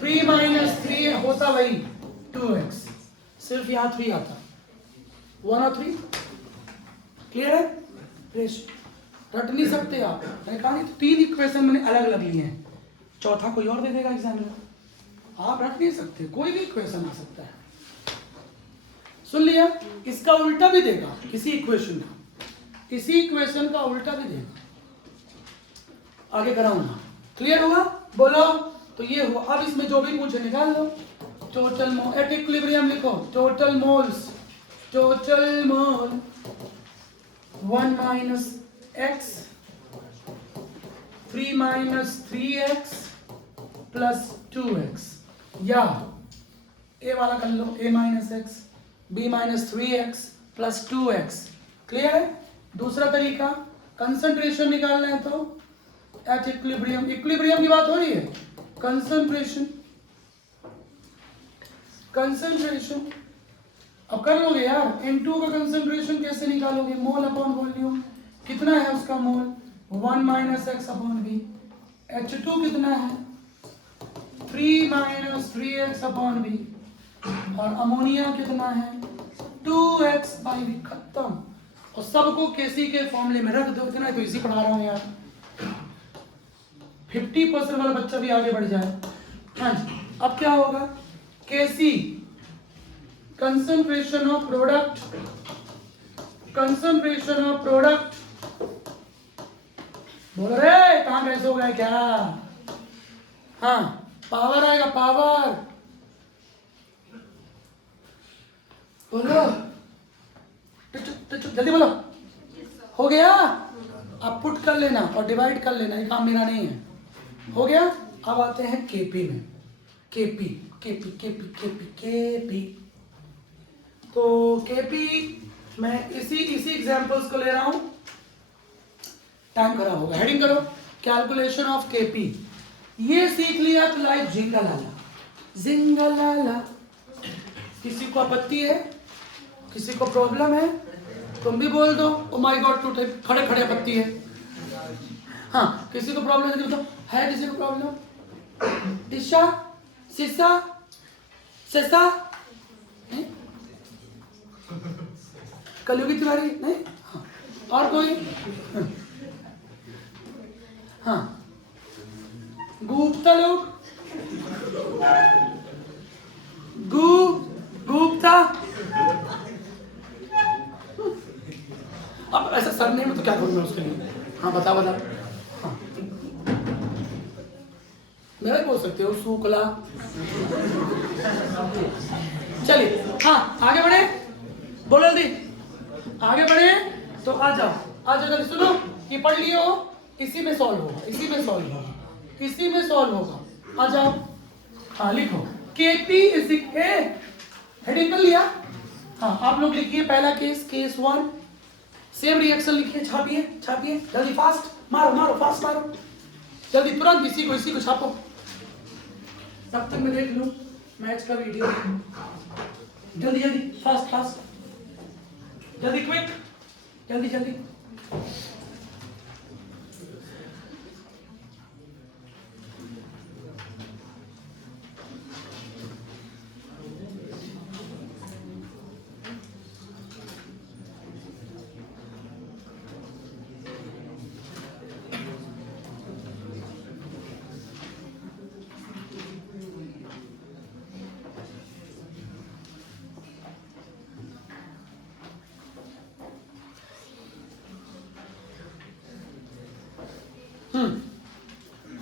3 - 3 होता वही 2x, सिर्फ यहाँ 3 आता, 1 और 3। क्लियर है? फ्रेश रट नहीं सकते आप। मैंने कहा नहीं, 3 इक्वेशन मैंने अलग अलग लिए हैं, चौथा कोई और दे देगा एग्जामिनर। आप रट नहीं सकते, कोई भी इक्वेशन आ सकता है। सुन लिया? इसका उल्टा भी देगा, इसी इक्वेशन का, इसी इक्वेशन का उल्टा भी देगा। आगे कराऊंगा। क्लियर हुआ? बोलो। तो ये हुआ। अब इसमें जो भी पूछे निकाल लो। टोटल मोल एट इक्विलिब्रियम लिखो, total moles, total mole 1 - x, 3 - 3x plus 2x, या ए वाला कर लो, a - x, b - 3x plus 2x। Clear है? दूसरा तरीका, कंसंट्रेशन निकालना है तो एट इक्विलिब्रियम, इक्विलिब्रियम की बात हो रही है, कंसंट्रेशन, कंसंट्रेशन। अब कर लोगे यार, N2 का कंसंट्रेशन कैसे निकालोगे? मोल अपॉन वॉल्यूम, कितना है उसका मोल? 1 - x अपॉन v। H2 कितना है? 3 - 3x अपॉन v। और अमोनिया कितना है? 2x/v। खत्म। और सबको केसी के फॉर्मूले में रख दो। इतना तो इजी पढ़ा रहा हूँ यार, 50% वाला बच्चा भी आगे बढ़ जाए। हाँ जी, अब क्या होगा? KC, concentration of product, concentration of product. बोल रहे कहाँ कैसे हो गए क्या? हाँ, पावर आएगा, पावर। बोलो, जल्दी बोलो। हो गया? अब पुट कर लेना और डिवाइड कर लेना, ये काम मेरा नहीं है। हो गया? अब आते हैं केपी में। KP, KP, KP, KP, KP. तो केपी मैं इसी एग्जांपल्स को ले रहा हूं, टाइम खराब होगा। हेडिंग करो, कैलकुलेशन ऑफ केपी। ये सीख लिया तो लाइफ जिंगलाला, जिंगलाला। किसी को आपत्ति है? किसी को प्रॉब्लम है? तुम भी बोल दो, ओ माय गॉड, टूटे खड़े खड़े आपत्ति है। हाँ, किसी को प्रॉब्लम है? किसी को प्रॉब्लम? टिशा, सिसा, सेसा, कलयुगी तिवारी नहीं? हाँ। और कोई? हाँ, गुप्ता लोग, गुप्ता। अब ऐसा सर नहीं तो क्या करूँ मैं उसके लिए? हाँ, बताओ बताओ। हाँ, मेरा बोल सकते हो, शुक्ला। चलिए, हाँ आगे बढ़े, बोलो जल्दी, आगे बढ़े। तो आ जाओ जल्दी। सुनो, ये पढ़ लियो, इसी में सॉल्व होगा, इसी में सॉल्व होगा, इसी में सॉल्व होगा। आ जाओ। हाँ, लिखो केपी इज हेडिंग कर लिया। हाँ, आप लोग लिखिए पहला केस, केस 1। सेम रिएक्शन लिखिए, छापिए छापिए जल्दी, फास्ट मारो मारो, फास्ट मारो जल्दी, तुरंत इसी को छापो। तब तक मैं देख लूं मैच का वीडियो। जल्दी जल्दी, फास्ट फास्ट, जल्दी, क्विक, जल्दी जल्दी।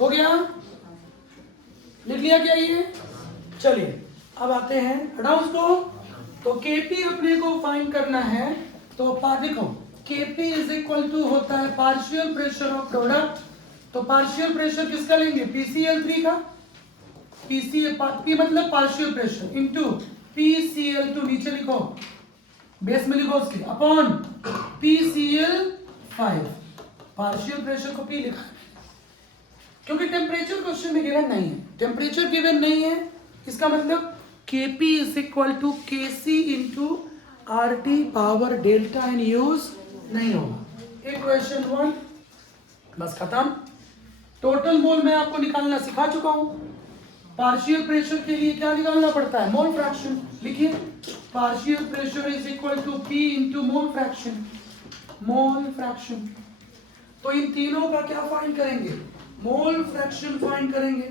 हो गया, लिख लिया क्या ये? चलिए अब आते हैं, हटाओ उसको। तो केपी अपने को फाइंड करना है, तो देखो केपी इज इक्वल टू होता है पार्शियल प्रेशर ऑफ प्रोडक्ट। तो पार्शियल प्रेशर किसका लेंगे? PCl3 का। पी मतलब पार्शियल प्रेशर इनटू PCl2, नीचे लिखो, बेस में लिखो उसके, अपॉन PCl5। पार्शियल प्रेशर को P लिखा है क्योंकि टेम्परेचर क्वेश्चन में गिवन नहीं है, टेम्परेचर गिवन नहीं है, इसका मतलब Kp is equal to Kc into RT power delta N use नहीं होगा। इक्वेशन 1 बस खत्म। टोटल मोल मैं आपको निकालना सिखा चुका हूं। पार्शियल प्रेशर के लिए क्या निकालना पड़ता है? Mole fraction. लिखिए, partial pressure is equal to P into mole fraction, mole fraction. तो इन तीनों का क्या फाइंड करेंगे? मोल फ्रैक्शन फाइंड करेंगे।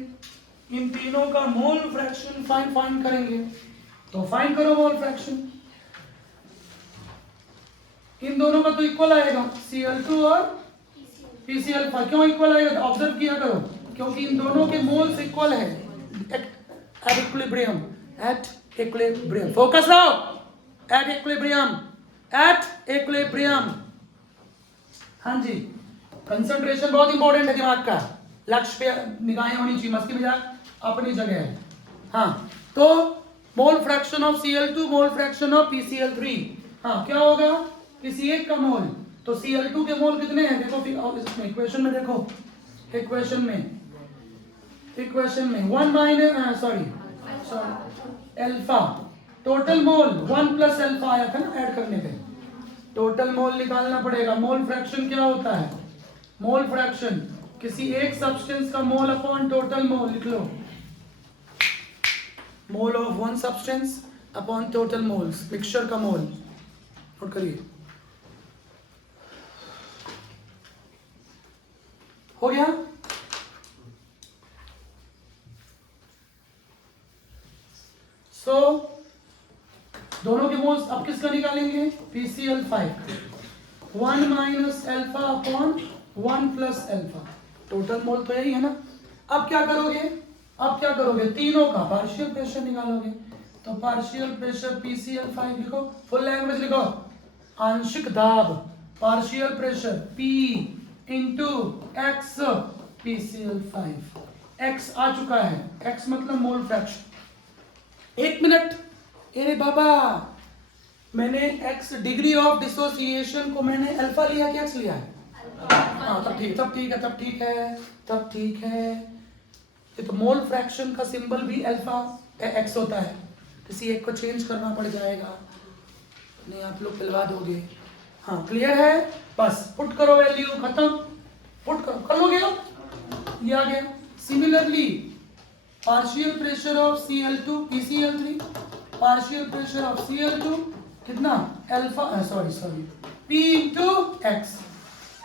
इन तीनों का मोल फ्रैक्शन फाइंड करेंगे। तो फाइंड करो मोल फ्रैक्शन। इन दोनों का तो इक्वल आएगा, Cl2 और PCl5। क्यों इक्वल आएगा? ऑब्जर्व किया करो, क्योंकि इन दोनों के मोल्स इक्वल है at equilibrium, at equilibrium. Focus रहो, एट इक्विलिब्रियम, एट इक्विलिब्रियम। हाँ जी, कंसंट्रेशन बहुत इंपॉर्टेंट है दिमाग का, लक्ष्य पे निगाहें होनी चाहिए, मस्ती मजाक अपनी जगह है। हाँ, तो मोल fraction of Cl2, mole fraction of PCl3। हाँ, क्या होगा? किसी एक का मोल, तो Cl2 के मोल कितने हैं? देखो इसमें इक्वेशन में, देखो इक्वेशन में 1 minus sorry alpha, total mole 1 plus alpha आया था ना ऐड करने पे, टोटल मोल निकालना पड़ेगा। मोल फ्रैक्शन क्या होता है? मोल फ्रैक्शन किसी एक सब्सटेंस का मोल अपॉन टोटल मोल, लिख लो, mole of one substance upon total moles, mixture का मोल। नोट करिए, हो गया? सो दोनों के मोल्स अब किसका निकालेंगे? PCl5, 1 minus alpha upon 1 plus alpha, total mole तो यही है ना। अब क्या करोगे? तीनों का पार्शियल प्रेशर निकालोगे। तो पार्शियल प्रेशर PCl5 लिखो, फुल लैंग्वेज लिखो, आंशिक दाब, partial pressure P into x PCl5। x आ चुका है, x मतलब मोल फ्रैक्शन। 1 मिनट, अरे बाबा, मैंने x डिग्री ऑफ डिसोसिएशन को मैंने अल्फा लिया कि x लिया है? हाँ, तब ठीक है। ये तो मोल फ्रैक्शन का सिंबल भी अल्फा x होता है, किसी एक को चेंज करना पड़ जाएगा, नहीं आप लोग पिलवा दोगे। हाँ, क्लियर है? बस पुट करो वैल्यू, खत्म, पुट करो, कर लोगे आप, ये आ गया। Similarly partial pressure of Cl2 PCl3, partial pressure of Cl2 कितना? Alpha sorry P into x,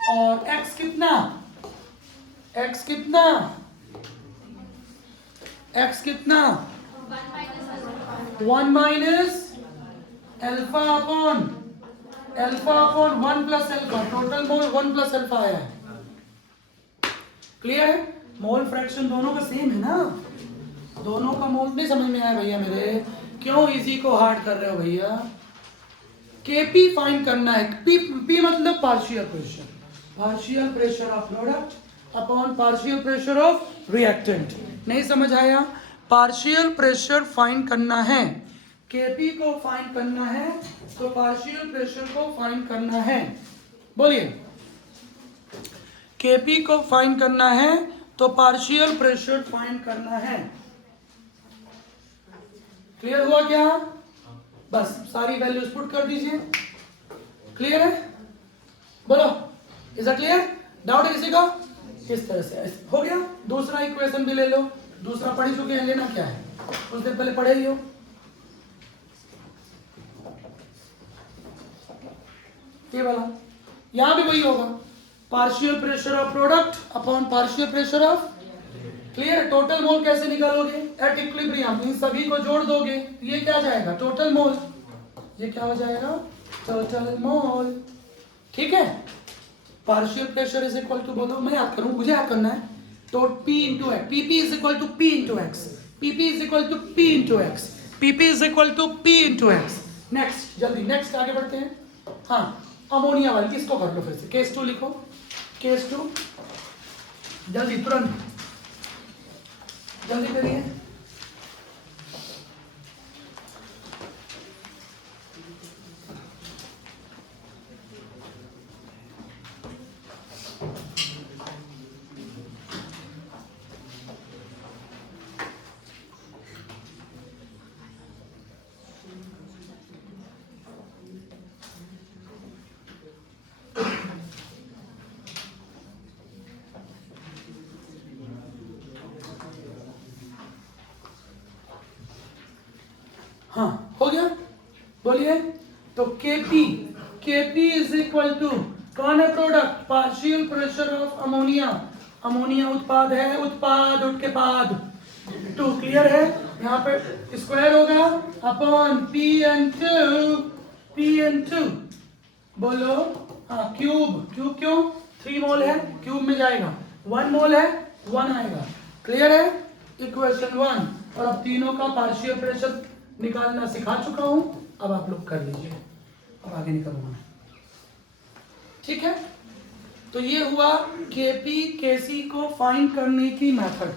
और x कितना? x कितना? 1 minus alpha upon 1 plus alpha, total mole 1 plus alpha आया है। क्लियर है? मोल फ्रैक्शन दोनों का सेम है ना, दोनों का मोल नहीं समझ में आया भैया मेरे? क्यों इजी को हार्ड कर रहे हो भैया? Kp फाइंड करना है, P मतलब partial pressure of product upon partial pressure of reactant. नहीं समझ आया? पार्शियल प्रेशर फाइंड करना है, Kp को फाइंड करना है, तो पार्शियल प्रेशर को फाइंड करना है। बोलिए, Kp को फाइंड करना है तो पार्शियल प्रेशर फाइंड करना है। क्लियर हुआ क्या? बस सारी वैल्यूज पुट कर दीजिए। क्लियर है? बोलो, इज इट क्लियर? डाउट है किसी का? इस तरह से हो गया। दूसरा इक्वेशन भी ले लो, दूसरा पढ़ चुके हैं, लेना क्या है, कुछ देर पहले पढ़े ही हो। ये वाला यहां भी वही होगा, partial pressure of product upon partial pressure of, clear? Total mole कैसे निकालोगे? एट इक्विलिब्रियम, इन सभी को जोड़ दोगे, ये क्या जाएगा? Total mole. ये क्या हो जाएगा? Total mole. ठीक है? Partial pressure is equal to, बोलो, मैं याद करूं, मुझे याद करना है। तो P into X, PP is equal to P into X, PP is equal to P into X, PP is equal to P into X. Next, जल्दी नेक्स्ट आगे बढ़ते हैं। हाँ, अमोनिया वाली इसको कर लो फिर से, केस 2 लिखो, केस 2, जल्दी तुरंत, जल्दी करिए। हाँ, हो गया, बोलिए। तो Kp, Kp is equal to, कौन है product, partial pressure of ammonia, ammonia उत्पाद है, उत्पाद उठ के पाद, 2, क्लियर है। यहाँ पे स्क्वायर होगा अपॉन Pn2, Pn2 बोलो। हाँ, क्यूब, क्यूब क्यों, 3 मोल है, क्यूब में जाएगा, 1 मोल है, 1 आएगा, क्लियर है, इक्वेशन 1। और अब तीनों का पार्शियल प्रेशर निकालना सिखा चुका हूं, अब आप लोग कर लीजिए, अब आगे निकलूंगा, ठीक है। तो ये हुआ Kp Kc को फाइंड करने की मेथड,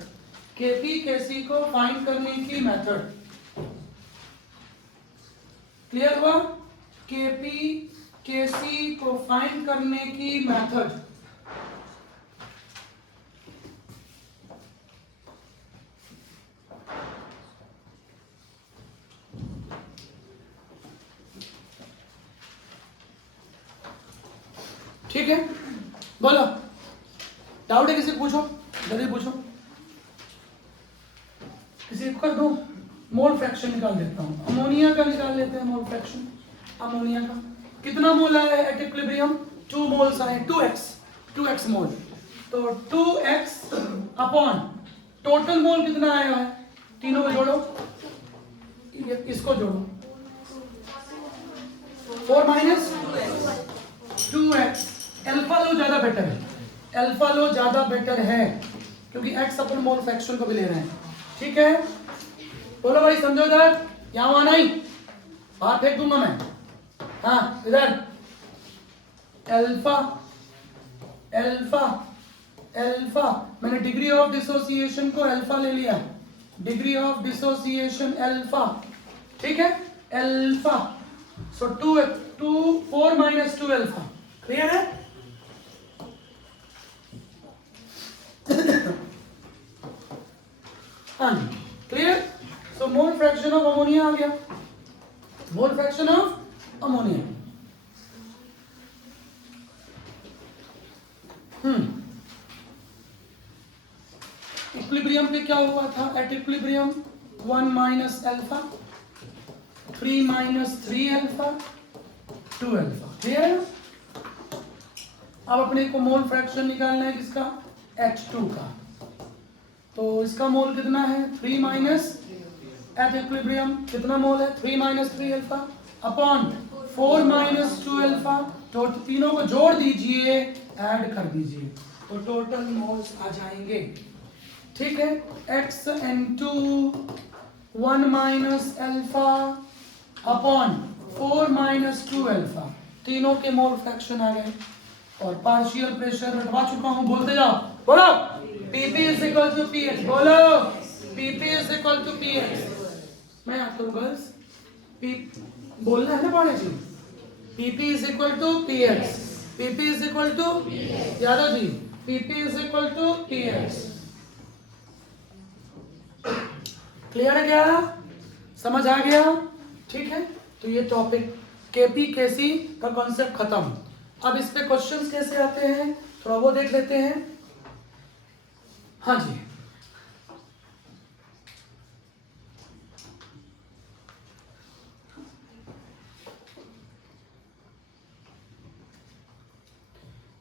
Kp Kc को फाइंड करने की मेथड, क्लियर हुआ, Kp Kc को फाइंड करने की मेथड। ठीक है, बोलो, डाउट है किसी को, पूछो, जल्दी पूछो, किसी को कर दूं, मोल फ्रैक्शन निकाल देता हूं, अमोनिया का निकाल लेते हैं मोल फ्रैक्शन, अमोनिया का कितना मोल आया है एट इक्विलिब्रियम, 2 मोल्स आए, 2x मोल, तो 2x अपॉन टोटल मोल कितना आया है, तीनों को जोड़ो, इसको जोड़ो, 4 माइनस 2x, अल्फा लो ज्यादा बेटर है, अल्फा लो ज्यादा बेटर है, क्योंकि x अपन मोल फ्रैक्शन को भी ले रहे हैं, ठीक है। बोलो भाई, समझो इधर, यहाँ वहां नहीं, बाहर फेंक दूंगा मैं, हाँ इधर, अल्फा अल्फा अल्फा, मैंने डिग्री ऑफ डिसोसिएशन को अल्फा ले लिया, डिग्री ऑफ डिसोसिएशन अल्फा, ठीक है, alpha, so 4 minus 2 alpha, clear है। हाँ जी, clear. So mole fraction of ammonia आ गया, mole fraction of ammonia. Equilibrium पे क्या हुआ था, at equilibrium 1 minus alpha, 3 minus 3 alpha, 2 alpha, clear है। अब अपने को मोल फ्रैक्शन निकालना है किसका, H2 का, तो इसका मोल कितना है, 3 माइनस, एट इक्विलिब्रियम कितना मोल है, 3 minus 3 alpha upon 4 minus 2 alpha, तो तीनों को जोड़ दीजिए, ऐड कर दीजिए, तो टोटल मोल्स आ जाएंगे, ठीक है। XN2 1 minus alpha upon 4 minus 2 alpha, तीनों के मोल फ्रैक्शन आ गए, और पार्शियल प्रेशर हटवा चुका हूं, बोलते जाओ, बोलो, Pp is equal to Px, बोलो, Pp is equal to Px, मैं आपको गर्ल्स बोलना है ना पढ़े जी, Pp is equal to Px, Pp is equal to, Yadav ji, Pp is equal to Px, clear है क्या, समझ आ गया, ठीक है। तो ये टॉपिक Kp Kc का कॉन्सेप्ट खत्म। अब इस पे क्वेश्चंस कैसे आते हैं थोड़ा वो देख लेते हैं। हाँ जी,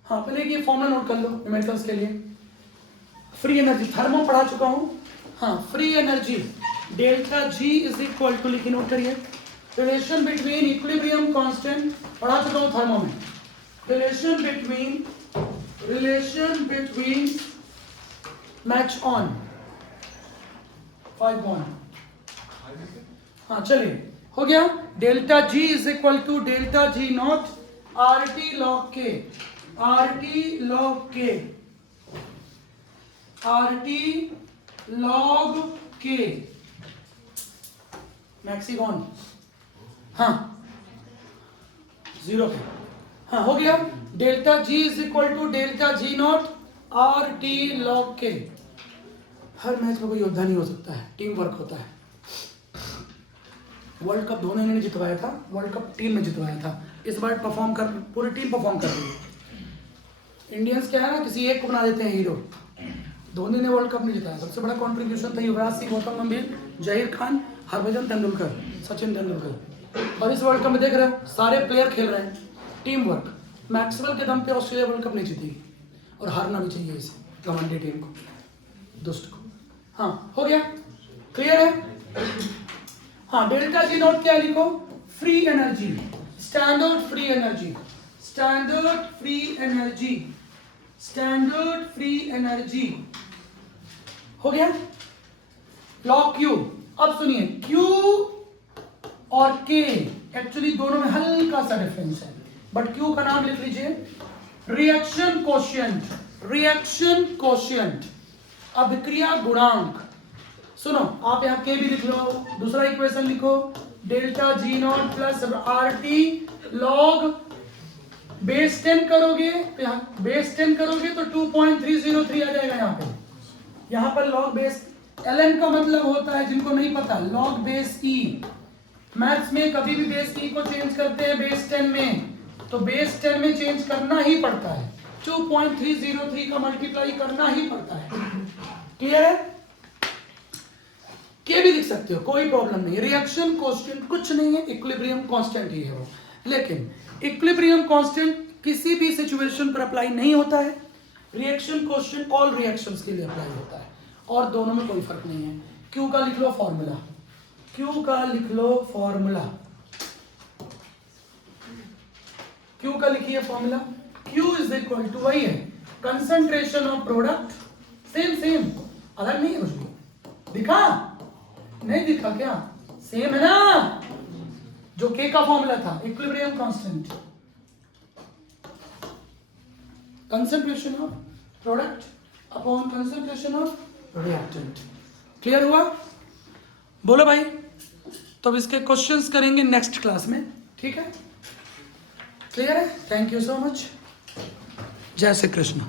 हाँ पहले ये फॉर्मूला नोट कर लो न्यूमेरिकल्स के लिए। फ्री एनर्जी थर्मो पढ़ा चुका हूं, हाँ free energy delta G is equal to, लिखिए नोट करिए, रिलेशन बिटवीन इक्विलिब्रियम कांस्टेंट पढ़ा चुका हूं थर्मो में, relation between match on 5 bond. हाँ चलिए, हो गया। Delta G is equal to delta G naught R T log K, R T log K, R T log K मैक्सिमॉन, हाँ 0 के, हाँ हो गया। Delta G is equal to delta G naught R T log के। हर match में कोई योद्धा नहीं हो सकता है, टीम वर्क होता है। वर्ल्ड कप धोनी ने जितवाया था, वर्ल्ड कप टीम में जितवाया था। इस बार परफॉर्म कर, पूरी टीम परफॉर्म कर रही है। इंडियंस क्या है ना, किसी एक को बना देते हैं हीरो। धोनी ने वर्ल्ड कप नहीं जिताया, सबसे बड़ा कंट्रीब्यूशन था युवराज सिंह, गौतम गंभीर, जहीर खान, हरभजन तेंदुलकर, सचिन तेंदुलकर। और इस वर्ल्ड कप में देख रहे हो सारे प्लेयर खेल रहे हैं, टीम वर्क। मैक्सवेल के दम पे ऑस्ट्रेलिया वर्ल्ड कप नहीं जीतेगी, और हारना भी चाहिए इसे घमंडी टीम को, दुष्ट को। हाँ हो गया, क्लियर है। हाँ डेल्टा जी नॉट क्या लिखो, free energy, standard free energy, standard free energy, standard free energy. हो गया। लॉग क्यू, अब सुनिए क्यू और के एक्चुअली दोनों में हल्का सा डिफरेंस है, बट क्यू का नाम लिख लीजिए रिएक्शन कोशिएंट, रिएक्शन कोशिएंट, अभिक्रिया गुणांक। सुनो आप यहाँ के भी लिख लो, दूसरा इक्वेशन लिखो delta G not plus are T log base 10 करोगे तो यहाँ बेस 10 करोगे तो 2.303 आ जाएगा यहाँ पे। यहाँ पर लॉग बेस ln का मतलब होता है, जिनको नहीं पता, लॉग बेस ई। मैथ्स में कभी भी बेस ई को चेंज करते हैं बेस 10 में, तो बेस 10 में चेंज करना ही पड़ता है, 2.303 का मल्टीप्लाई करना ही पड़ता है। क्लियर है। के भी लिख सकते हो, कोई प्रॉब्लम नहीं। रिएक्शन कांस्टेंट कुछ नहीं है, इक्विलिब्रियम कांस्टेंट ही है वो। लेकिन इक्विलिब्रियम कांस्टेंट किसी भी सिचुएशन पर अप्लाई नहीं होता है, रिएक्शन कांस्टेंट ऑल रिएक्शंस के लिए अप्लाई होता है, और दोनों में कोई फर्क नहीं है। क्यू का लिख लो फॉर्मूला, क्यू का लिख लो फॉर्मूला, क्यू का लिखिए formula, Q is equal to वही है concentration of product, same same, अलग नहीं है कुछ भी। दिखा नहीं दिखा क्या, सेम है ना, जो के का फॉर्मूला था equilibrium constant, concentration of product upon concentration of reactant. Clear हुआ, बोलो भाई। तो अब इसके क्वेश्चंस करेंगे नेक्स्ट क्लास में, ठीक है। क्लियर है, थैंक यू सो मच, जय श्री कृष्ण।